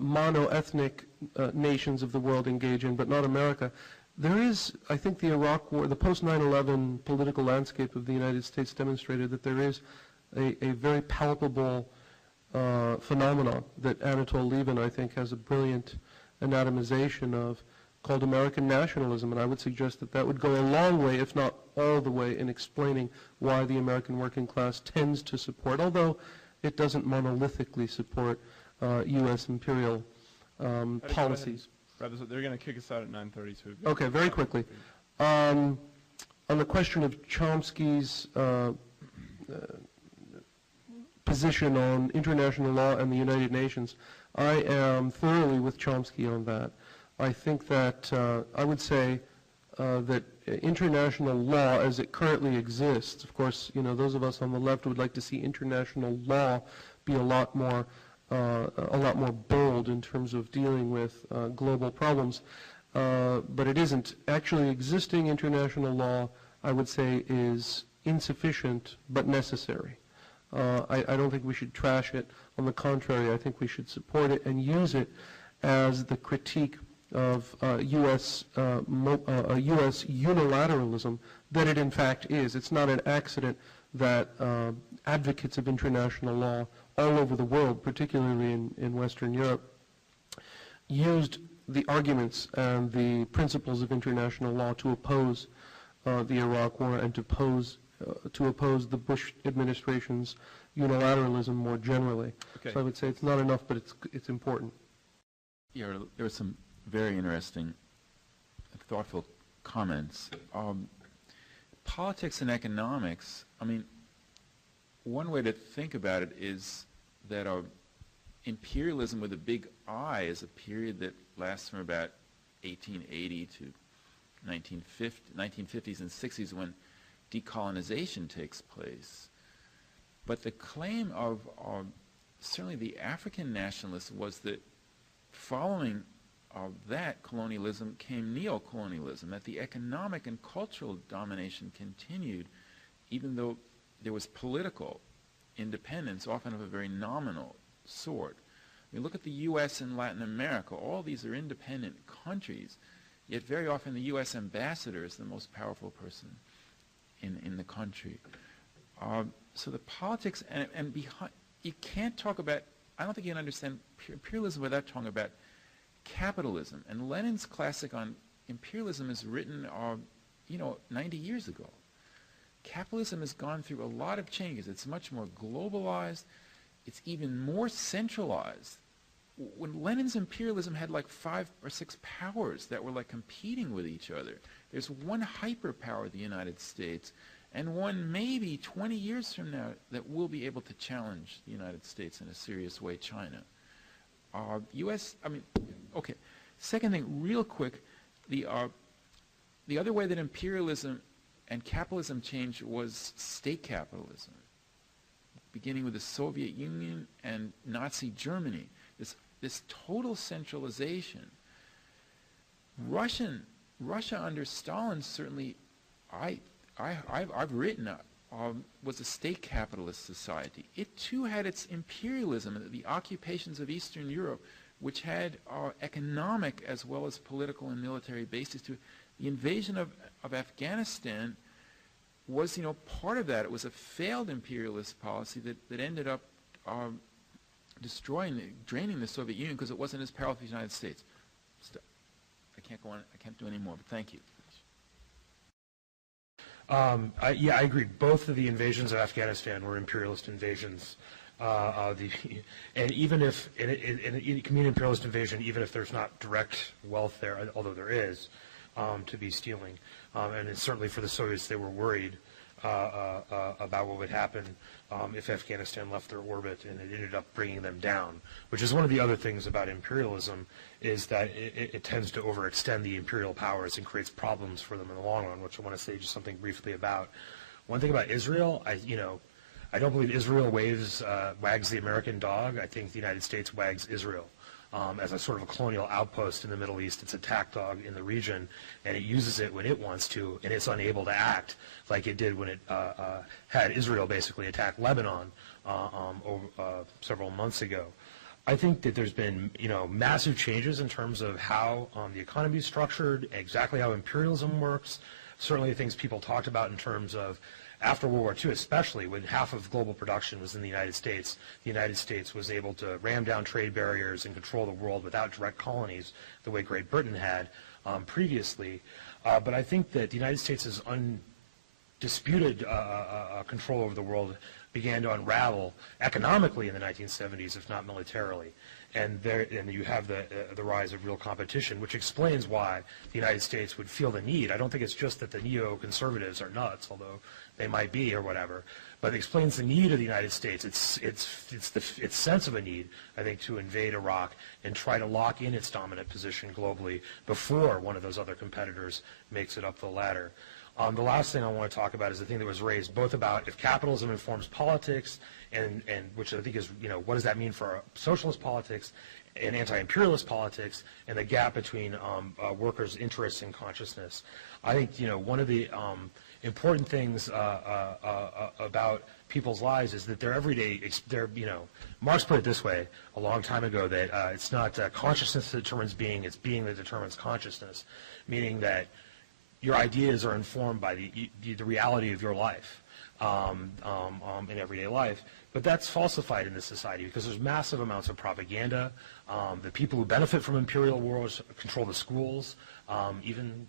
mono-ethnic nations of the world engage in, but not America. There is, I think the Iraq War, the post-9/11 political landscape of the United States demonstrated that there is a very palpable phenomenon that Anatole Lieven, I think, has a brilliant anatomization of, called American nationalism, and I would suggest that that would go a long way, if not all the way, in explaining why the American working class tends to support, although it doesn't monolithically support U.S. imperial policies. They're going to kick us out at 9:30. So okay, very quickly. On the question of Chomsky's position on international law and the United Nations, I am thoroughly with Chomsky on that. I think that I would say that international law as it currently exists, of course, you know, those of us on the left would like to see international law be a lot more bold in terms of dealing with global problems, but it isn't. Actually existing international law, I would say, is insufficient but necessary. I don't think we should trash it. On the contrary, I think we should support it and use it as the critique of U.S. unilateralism that it in fact is. It's not an accident that advocates of international law all over the world, particularly in Western Europe, used the arguments and the principles of international law to oppose the Iraq War and to oppose the Bush administration's unilateralism more generally. Okay. So I would say it's not enough, but it's important. Yeah, there were some very interesting, thoughtful comments. Politics and economics, I mean, one way to think about it is that imperialism with a big I is a period that lasts from about 1880 to 1950s and 60s when decolonization takes place. But the claim of certainly the African nationalists was that following of that colonialism came neocolonialism, that the economic and cultural domination continued even though there was political independence, often of a very nominal sort. I mean, look at the U.S. and Latin America. All these are independent countries, yet very often the U.S. ambassador is the most powerful person in the country. So the politics and behind, you can't talk about, I don't think you can understand imperialism without talking about capitalism. And Lenin's classic on imperialism is written, 90 years ago. Capitalism has gone through a lot of changes. It's much more globalized. It's even more centralized. When Lenin's imperialism had like 5 or 6 powers that were like competing with each other. There's one hyperpower, the United States, and one maybe 20 years from now that will be able to challenge the United States in a serious way, China. Okay. Second thing, real quick, the other way that imperialism and capitalism changed was state capitalism, beginning with the Soviet Union and Nazi Germany. This total centralization. Russia under Stalin certainly, I've written, was a state capitalist society. It too had its imperialism, the occupations of Eastern Europe, which had economic as well as political and military bases to it. The invasion of Afghanistan was, part of that. It was a failed imperialist policy that ended up draining the Soviet Union because it wasn't as powerful as the United States. I can't go on. I can't do any more, but thank you. Yeah, I agree. Both of the invasions of Afghanistan were imperialist invasions. And even if it can be an imperialist invasion, even if there's not direct wealth there, although there is, to be stealing. And it's certainly for the Soviets, they were worried about what would happen if Afghanistan left their orbit, and it ended up bringing them down, which is one of the other things about imperialism, is that it tends to overextend the imperial powers and creates problems for them in the long run, which I want to say just something briefly about. One thing about Israel, I don't believe Israel wags the American dog. I think the United States wags Israel as a sort of a colonial outpost in the Middle East. It's a attack dog in the region, and it uses it when it wants to, and it's unable to act like it did when it had Israel basically attack Lebanon several months ago. I think that there's been, massive changes in terms of how the economy is structured, exactly how imperialism works. Certainly the things people talked about in terms of after World War II, especially when half of global production was in the United States was able to ram down trade barriers and control the world without direct colonies the way Great Britain had previously. But I think that the United States' undisputed control over the world began to unravel economically in the 1970s, if not militarily. And you have the rise of real competition, which explains why the United States would feel the need. I don't think it's just that the neoconservatives are nuts, although they might be or whatever, but it explains the need of the United States. Its sense of a need, I think, to invade Iraq and try to lock in its dominant position globally before one of those other competitors makes it up the ladder. The last thing I want to talk about is the thing that was raised both about if capitalism informs politics, and which I think is, what does that mean for socialist politics and anti-imperialist politics, and the gap between workers' interests and consciousness. I think, one of the important things about people's lives is that their everyday, Marx put it this way a long time ago, that it's not consciousness that determines being, it's being that determines consciousness, meaning that your ideas are informed by the reality of your life in everyday life. But that's falsified in this society because there's massive amounts of propaganda. The people who benefit from imperial wars control the schools, even,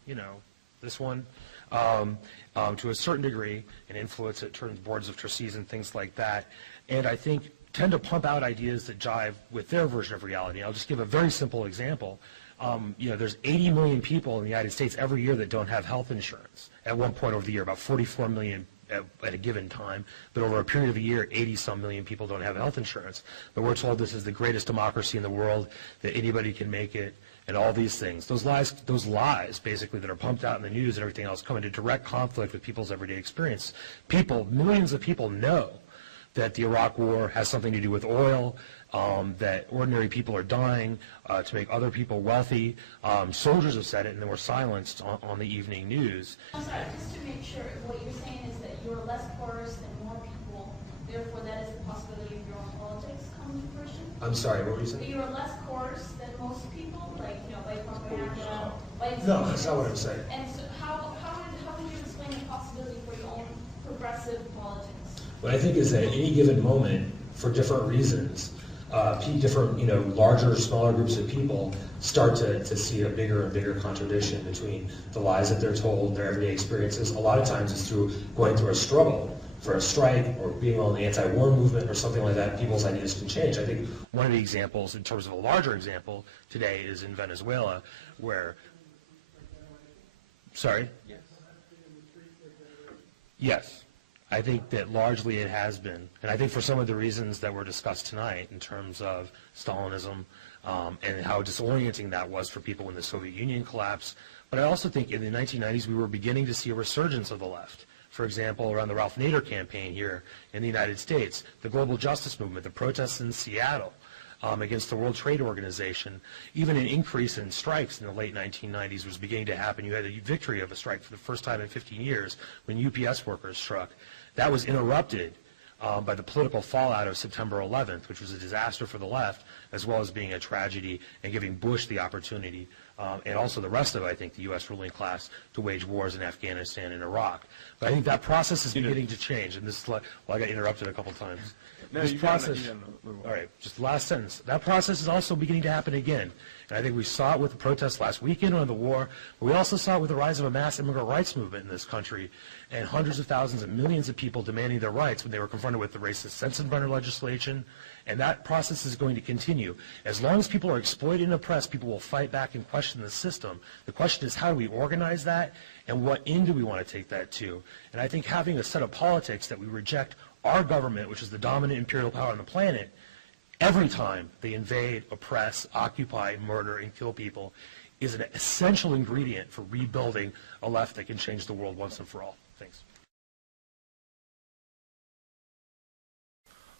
this one, to a certain degree, and influence it, turns boards of trustees and things like that. And I think tend to pump out ideas that jive with their version of reality. I'll just give a very simple example. There's 80 million people in the United States every year that don't have health insurance. At one point over the year, about 44 million at a given time, but over a period of a year, 80-some million people don't have health insurance. But we're told this is the greatest democracy in the world, that anybody can make it, and all these things. Those lies, basically, that are pumped out in the news and everything else, come into direct conflict with people's everyday experience. Millions of people know that the Iraq War has something to do with oil, that ordinary people are dying to make other people wealthy. Soldiers have said it, and they were silenced on the evening news. I'm sorry, just to make sure, what you're saying is that you're less porous than more people, therefore that is the possibility of your own politics coming to fruition? I'm sorry, what were you That saying? you're less porous than most people, like, by propaganda, by No, that's not what I'm saying. And so how would you explain the possibility for your own progressive politics? What I think is that at any given moment, for different reasons, different, larger or smaller groups of people start to see a bigger and bigger contradiction between the lies that they're told, their everyday experiences. A lot of times it's through going through a struggle for a strike or being on the anti-war movement or something like that. People's ideas can change. I think one of the examples, in terms of a larger example, today is in Venezuela, where... Sorry? Yes. I think that largely it has been, and I think for some of the reasons that were discussed tonight in terms of Stalinism and how disorienting that was for people when the Soviet Union collapsed, but I also think in the 1990s we were beginning to see a resurgence of the left. For example, around the Ralph Nader campaign here in the United States, the global justice movement, the protests in Seattle against the World Trade Organization, even an increase in strikes in the late 1990s was beginning to happen. You had a victory of a strike for the first time in 15 years when UPS workers struck. That was interrupted by the political fallout of September 11th, which was a disaster for the left, as well as being a tragedy and giving Bush the opportunity, and also the rest of, I think, the U.S. ruling class, to wage wars in Afghanistan and Iraq. But I think that process is beginning to change, and this is like, well, I got interrupted a couple times. No, This you process, got all right, just the last sentence. That process is also beginning to happen again. And I think we saw it with the protests last weekend on the war, but we also saw it with the rise of a mass immigrant rights movement in this country, and hundreds of thousands and millions of people demanding their rights when they were confronted with the racist Sensenbrenner legislation. And that process is going to continue. As long as people are exploited and oppressed, people will fight back and question the system. The question is, how do we organize that, and what end do we want to take that to? And I think having a set of politics that we reject our government, which is the dominant imperial power on the planet, every time they invade, oppress, occupy, murder, and kill people, is an essential ingredient for rebuilding a left that can change the world once and for all. Thanks.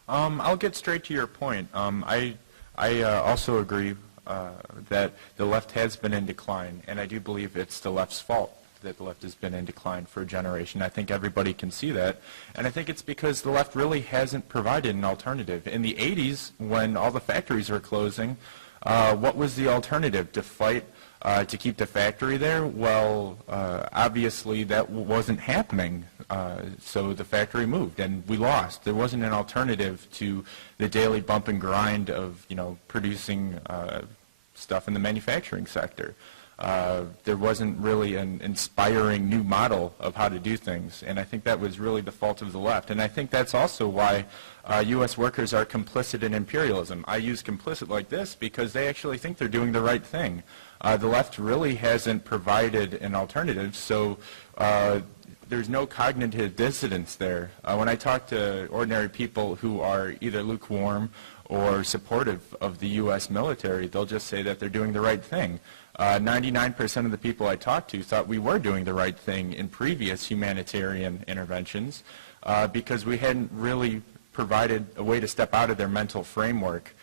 I'll get straight to your point. I also agree that the left has been in decline, and I do believe it's the left's fault that the left has been in decline for a generation. I think everybody can see that, and I think it's because the left really hasn't provided an alternative. In the 80s, when all the factories were closing, what was the alternative? To fight to keep the factory there? Well, obviously that wasn't happening, so the factory moved, and we lost. There wasn't an alternative to the daily bump and grind of, producing stuff in the manufacturing sector. There wasn't really an inspiring new model of how to do things, and I think that was really the fault of the left. And I think that's also why U.S. workers are complicit in imperialism. I use complicit like this because they actually think they're doing the right thing. The left really hasn't provided an alternative, so there's no cognitive dissonance there. When I talk to ordinary people who are either lukewarm or supportive of the U.S. military, they'll just say that they're doing the right thing. 99% of the people I talked to thought we were doing the right thing in previous humanitarian interventions because we hadn't really provided a way to step out of their mental framework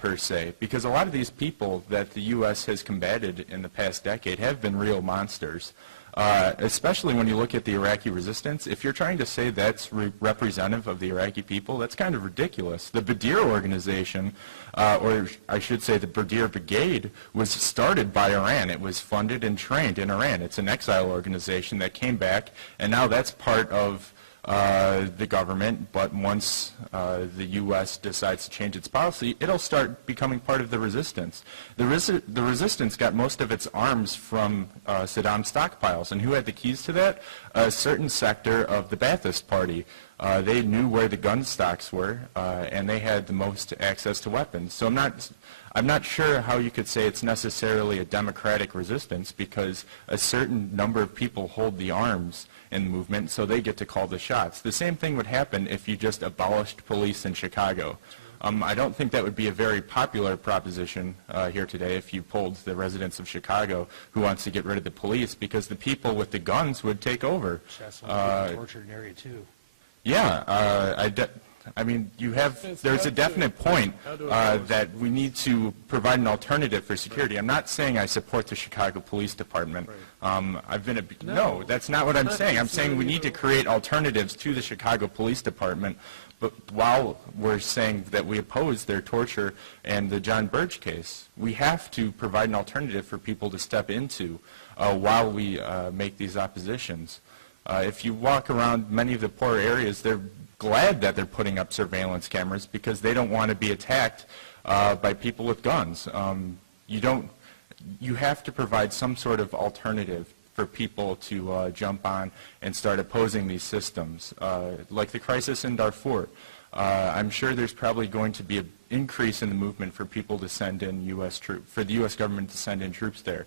per se. Because a lot of these people that the U.S. has combated in the past decade have been real monsters. Especially when you look at the Iraqi resistance. If you're trying to say that's representative of the Iraqi people, that's kind of ridiculous. The Badr organization, or I should say the Badr Brigade, was started by Iran. It was funded and trained in Iran. It's an exile organization that came back, and now that's part of the government, but once the U.S. decides to change its policy, it'll start becoming part of the resistance. The resistance got most of its arms from Saddam's stockpiles, and who had the keys to that? A certain sector of the Ba'athist Party. They knew where the gun stocks were, and they had the most access to weapons. So I'm not sure how you could say it's necessarily a democratic resistance, because a certain number of people hold the arms in the movement, so they get to call the shots. The same thing would happen if you just abolished police in Chicago. I don't think that would be a very popular proposition here today if you polled the residents of Chicago who wants to get rid of the police, because the people with the guns would take over. That's a tortured area too. Yeah, I mean, there's a definite point that we need to provide an alternative for security. I'm not saying I support the Chicago Police Department. No, that's not what I'm saying. I'm saying we need to create alternatives to the Chicago Police Department, but while we're saying that we oppose their torture and the John Birch case, we have to provide an alternative for people to step into while we make these oppositions. If you walk around many of the poor areas, they're glad that they're putting up surveillance cameras because they don't want to be attacked by people with guns. You have to provide some sort of alternative for people to jump on and start opposing these systems. Like the crisis in Darfur, I'm sure there's probably going to be an increase in the movement for people to send in U.S. troops, for the U.S. government to send in troops there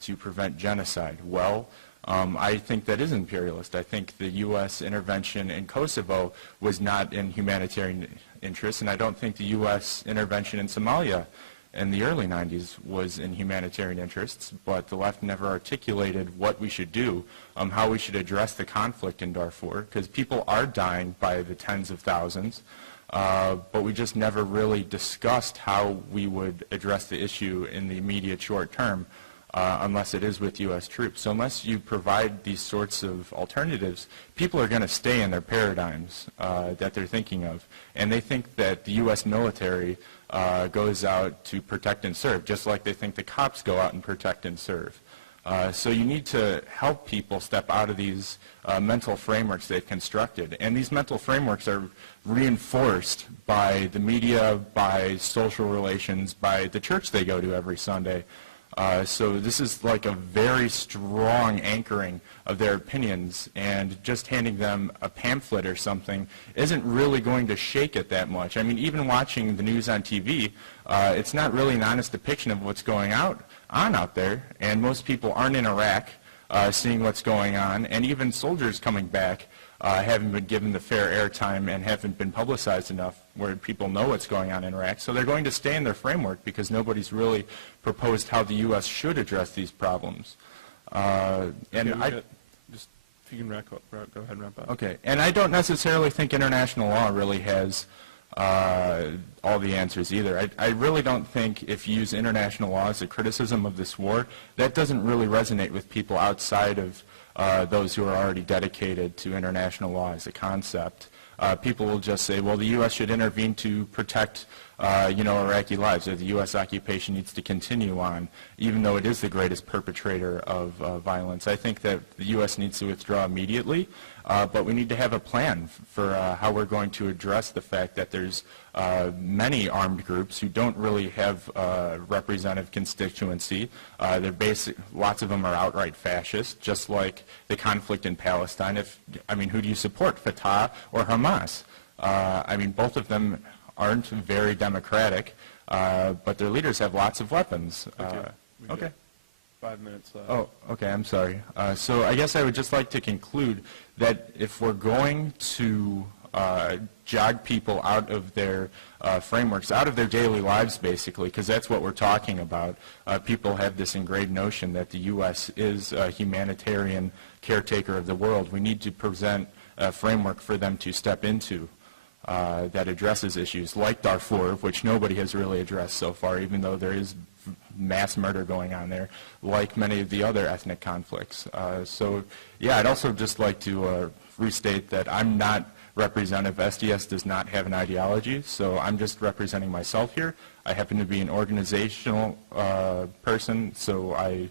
to prevent genocide. Well, I think that is imperialist. I think the U.S. intervention in Kosovo was not in humanitarian interests, and I don't think the U.S. intervention in Somalia in the early 90s was in humanitarian interests, but the left never articulated what we should do, how we should address the conflict in Darfur, because people are dying by the tens of thousands, but we just never really discussed how we would address the issue in the immediate short term. Unless it is with U.S. troops. So unless you provide these sorts of alternatives, people are going to stay in their paradigms that they're thinking of. And they think that the U.S. military goes out to protect and serve, just like they think the cops go out and protect and serve. So you need to help people step out of these mental frameworks they've constructed. And these mental frameworks are reinforced by the media, by social relations, by the church they go to every Sunday. So this is like a very strong anchoring of their opinions, and just handing them a pamphlet or something isn't really going to shake it that much. I mean, even watching the news on TV, it's not really an honest depiction of what's going on out there, and most people aren't in Iraq seeing what's going on, and even soldiers coming back haven't been given the fair airtime and haven't been publicized enough where people know what's going on in Iraq. So they're going to stay in their framework because nobody's really proposed how the U.S. should address these problems. Just if you can go ahead and wrap up. Okay, and I don't necessarily think international law really has all the answers either. I really don't think if you use international law as a criticism of this war, that doesn't really resonate with people outside of those who are already dedicated to international law as a concept. People will just say, well, the U.S. should intervene to protect, Iraqi lives, or the U.S. occupation needs to continue on, even though it is the greatest perpetrator of violence. I think that the U.S. needs to withdraw immediately, but we need to have a plan for how we're going to address the fact that there's many armed groups who don't really have representative constituency. Lots of them are outright fascist, just like the conflict in Palestine. Who do you support, Fatah or Hamas? Both of them aren't very democratic, but their leaders have lots of weapons. Okay. 5 minutes left. Oh, okay, I'm sorry. So I guess I would just like to conclude that if we're going to jog people out of their frameworks, out of their daily lives, basically, because that's what we're talking about. People have this ingrained notion that the U.S. is a humanitarian caretaker of the world. We need to present a framework for them to step into that addresses issues like Darfur, which nobody has really addressed so far, even though there is mass murder going on there, like many of the other ethnic conflicts. I'd also just like to restate that I'm not representative. SDS does not have an ideology, so I'm just representing myself here. I happen to be an organizational person, so I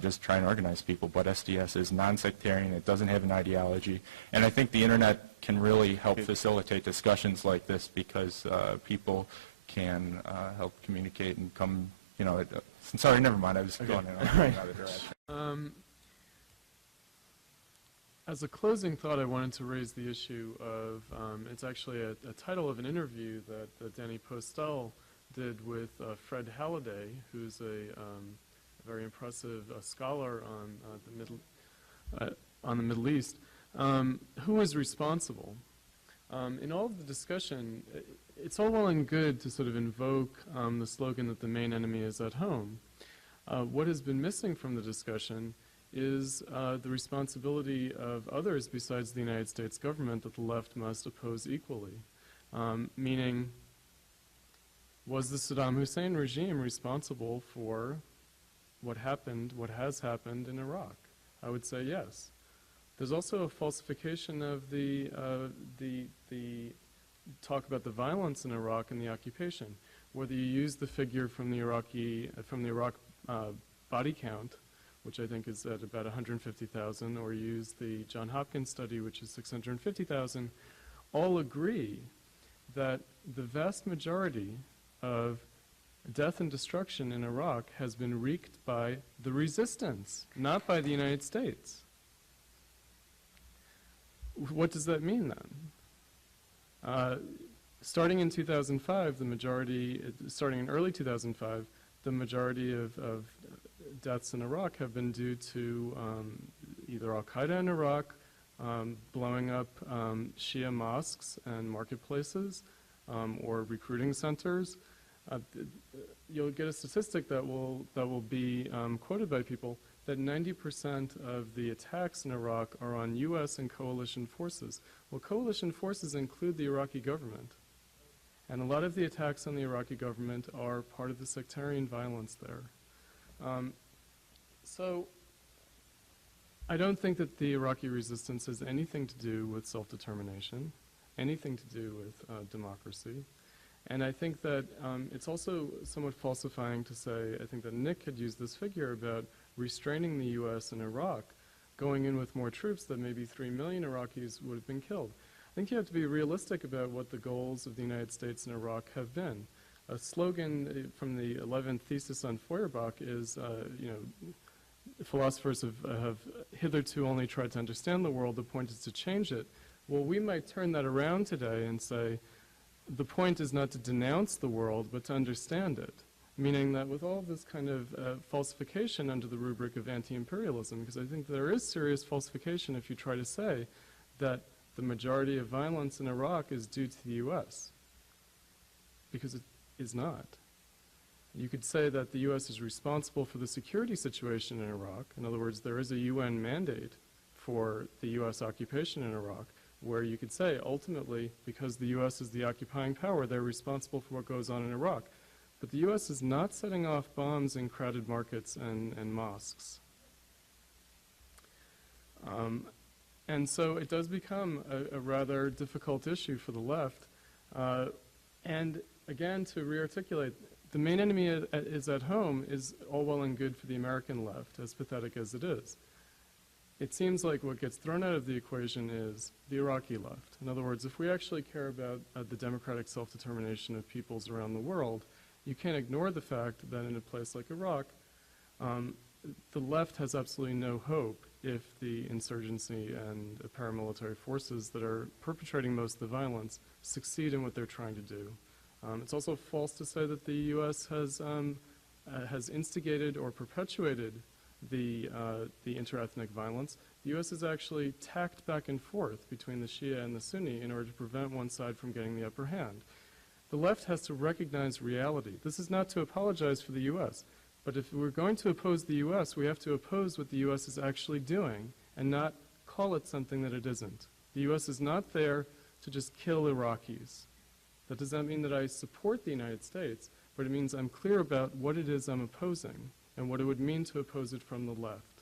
just try and organize people, but SDS is non-sectarian, it doesn't have an ideology, and I think the internet can really help facilitate discussions like this because people can help communicate and come, sorry, never mind, I was going in another direction. As a closing thought, I wanted to raise the issue of, it's actually a title of an interview that Danny Postel did with Fred Halliday, who's a very impressive scholar on the Middle East. Who is responsible? In all of the discussion, it's all well and good to sort of invoke the slogan that the main enemy is at home. What has been missing from the discussion is the responsibility of others besides the United States government that the left must oppose equally. Meaning, was the Saddam Hussein regime responsible for what has happened in Iraq? I would say yes. There's also a falsification of the talk about the violence in Iraq and the occupation. Whether you use the figure from the Iraq body count, which I think is at about 150,000, or use the John Hopkins study, which is 650,000, all agree that the vast majority of death and destruction in Iraq has been wreaked by the resistance, not by the United States. What does that mean then? Starting in 2005, starting in early 2005, the majority of deaths in Iraq have been due to either Al-Qaeda in Iraq, blowing up Shia mosques and marketplaces, or recruiting centers. You'll get a statistic that will be quoted by people that 90% of the attacks in Iraq are on U.S. and coalition forces. Well, coalition forces include the Iraqi government. And a lot of the attacks on the Iraqi government are part of the sectarian violence there. So I don't think that the Iraqi resistance has anything to do with self-determination, anything to do with democracy. And I think that it's also somewhat falsifying to say, I think that Nick had used this figure about restraining the U.S. and Iraq, going in with more troops, that maybe 3 million Iraqis would have been killed. I think you have to be realistic about what the goals of the United States and Iraq have been. A slogan from the 11th thesis on Feuerbach is, philosophers have hitherto only tried to understand the world, the point is to change it. Well, we might turn that around today and say, the point is not to denounce the world, but to understand it. Meaning that with all of this kind of falsification under the rubric of anti-imperialism, because I think there is serious falsification if you try to say that the majority of violence in Iraq is due to the U.S., because it is not. You could say that the U.S. is responsible for the security situation in Iraq. In other words, there is a UN mandate for the U.S. occupation in Iraq, where you could say, ultimately, because the U.S. is the occupying power, they're responsible for what goes on in Iraq. But the U.S. is not setting off bombs in crowded markets and mosques. And so it does become a rather difficult issue for the left. And again, to re-articulate, the main enemy is at home is all well and good for the American left, as pathetic as it is. It seems like what gets thrown out of the equation is the Iraqi left. In other words, if we actually care about the democratic self-determination of peoples around the world, you can't ignore the fact that in a place like Iraq, the left has absolutely no hope if the insurgency and paramilitary forces that are perpetrating most of the violence succeed in what they're trying to do. It's also false to say that the U.S. has instigated or perpetuated the interethnic violence. The U.S. has actually tacked back and forth between the Shia and the Sunni in order to prevent one side from getting the upper hand. The left has to recognize reality. This is not to apologize for the U.S., but if we're going to oppose the U.S., we have to oppose what the U.S. is actually doing and not call it something that it isn't. The U.S. is not there to just kill Iraqis. That does not mean that I support the United States, but it means I'm clear about what it is I'm opposing and what it would mean to oppose it from the left.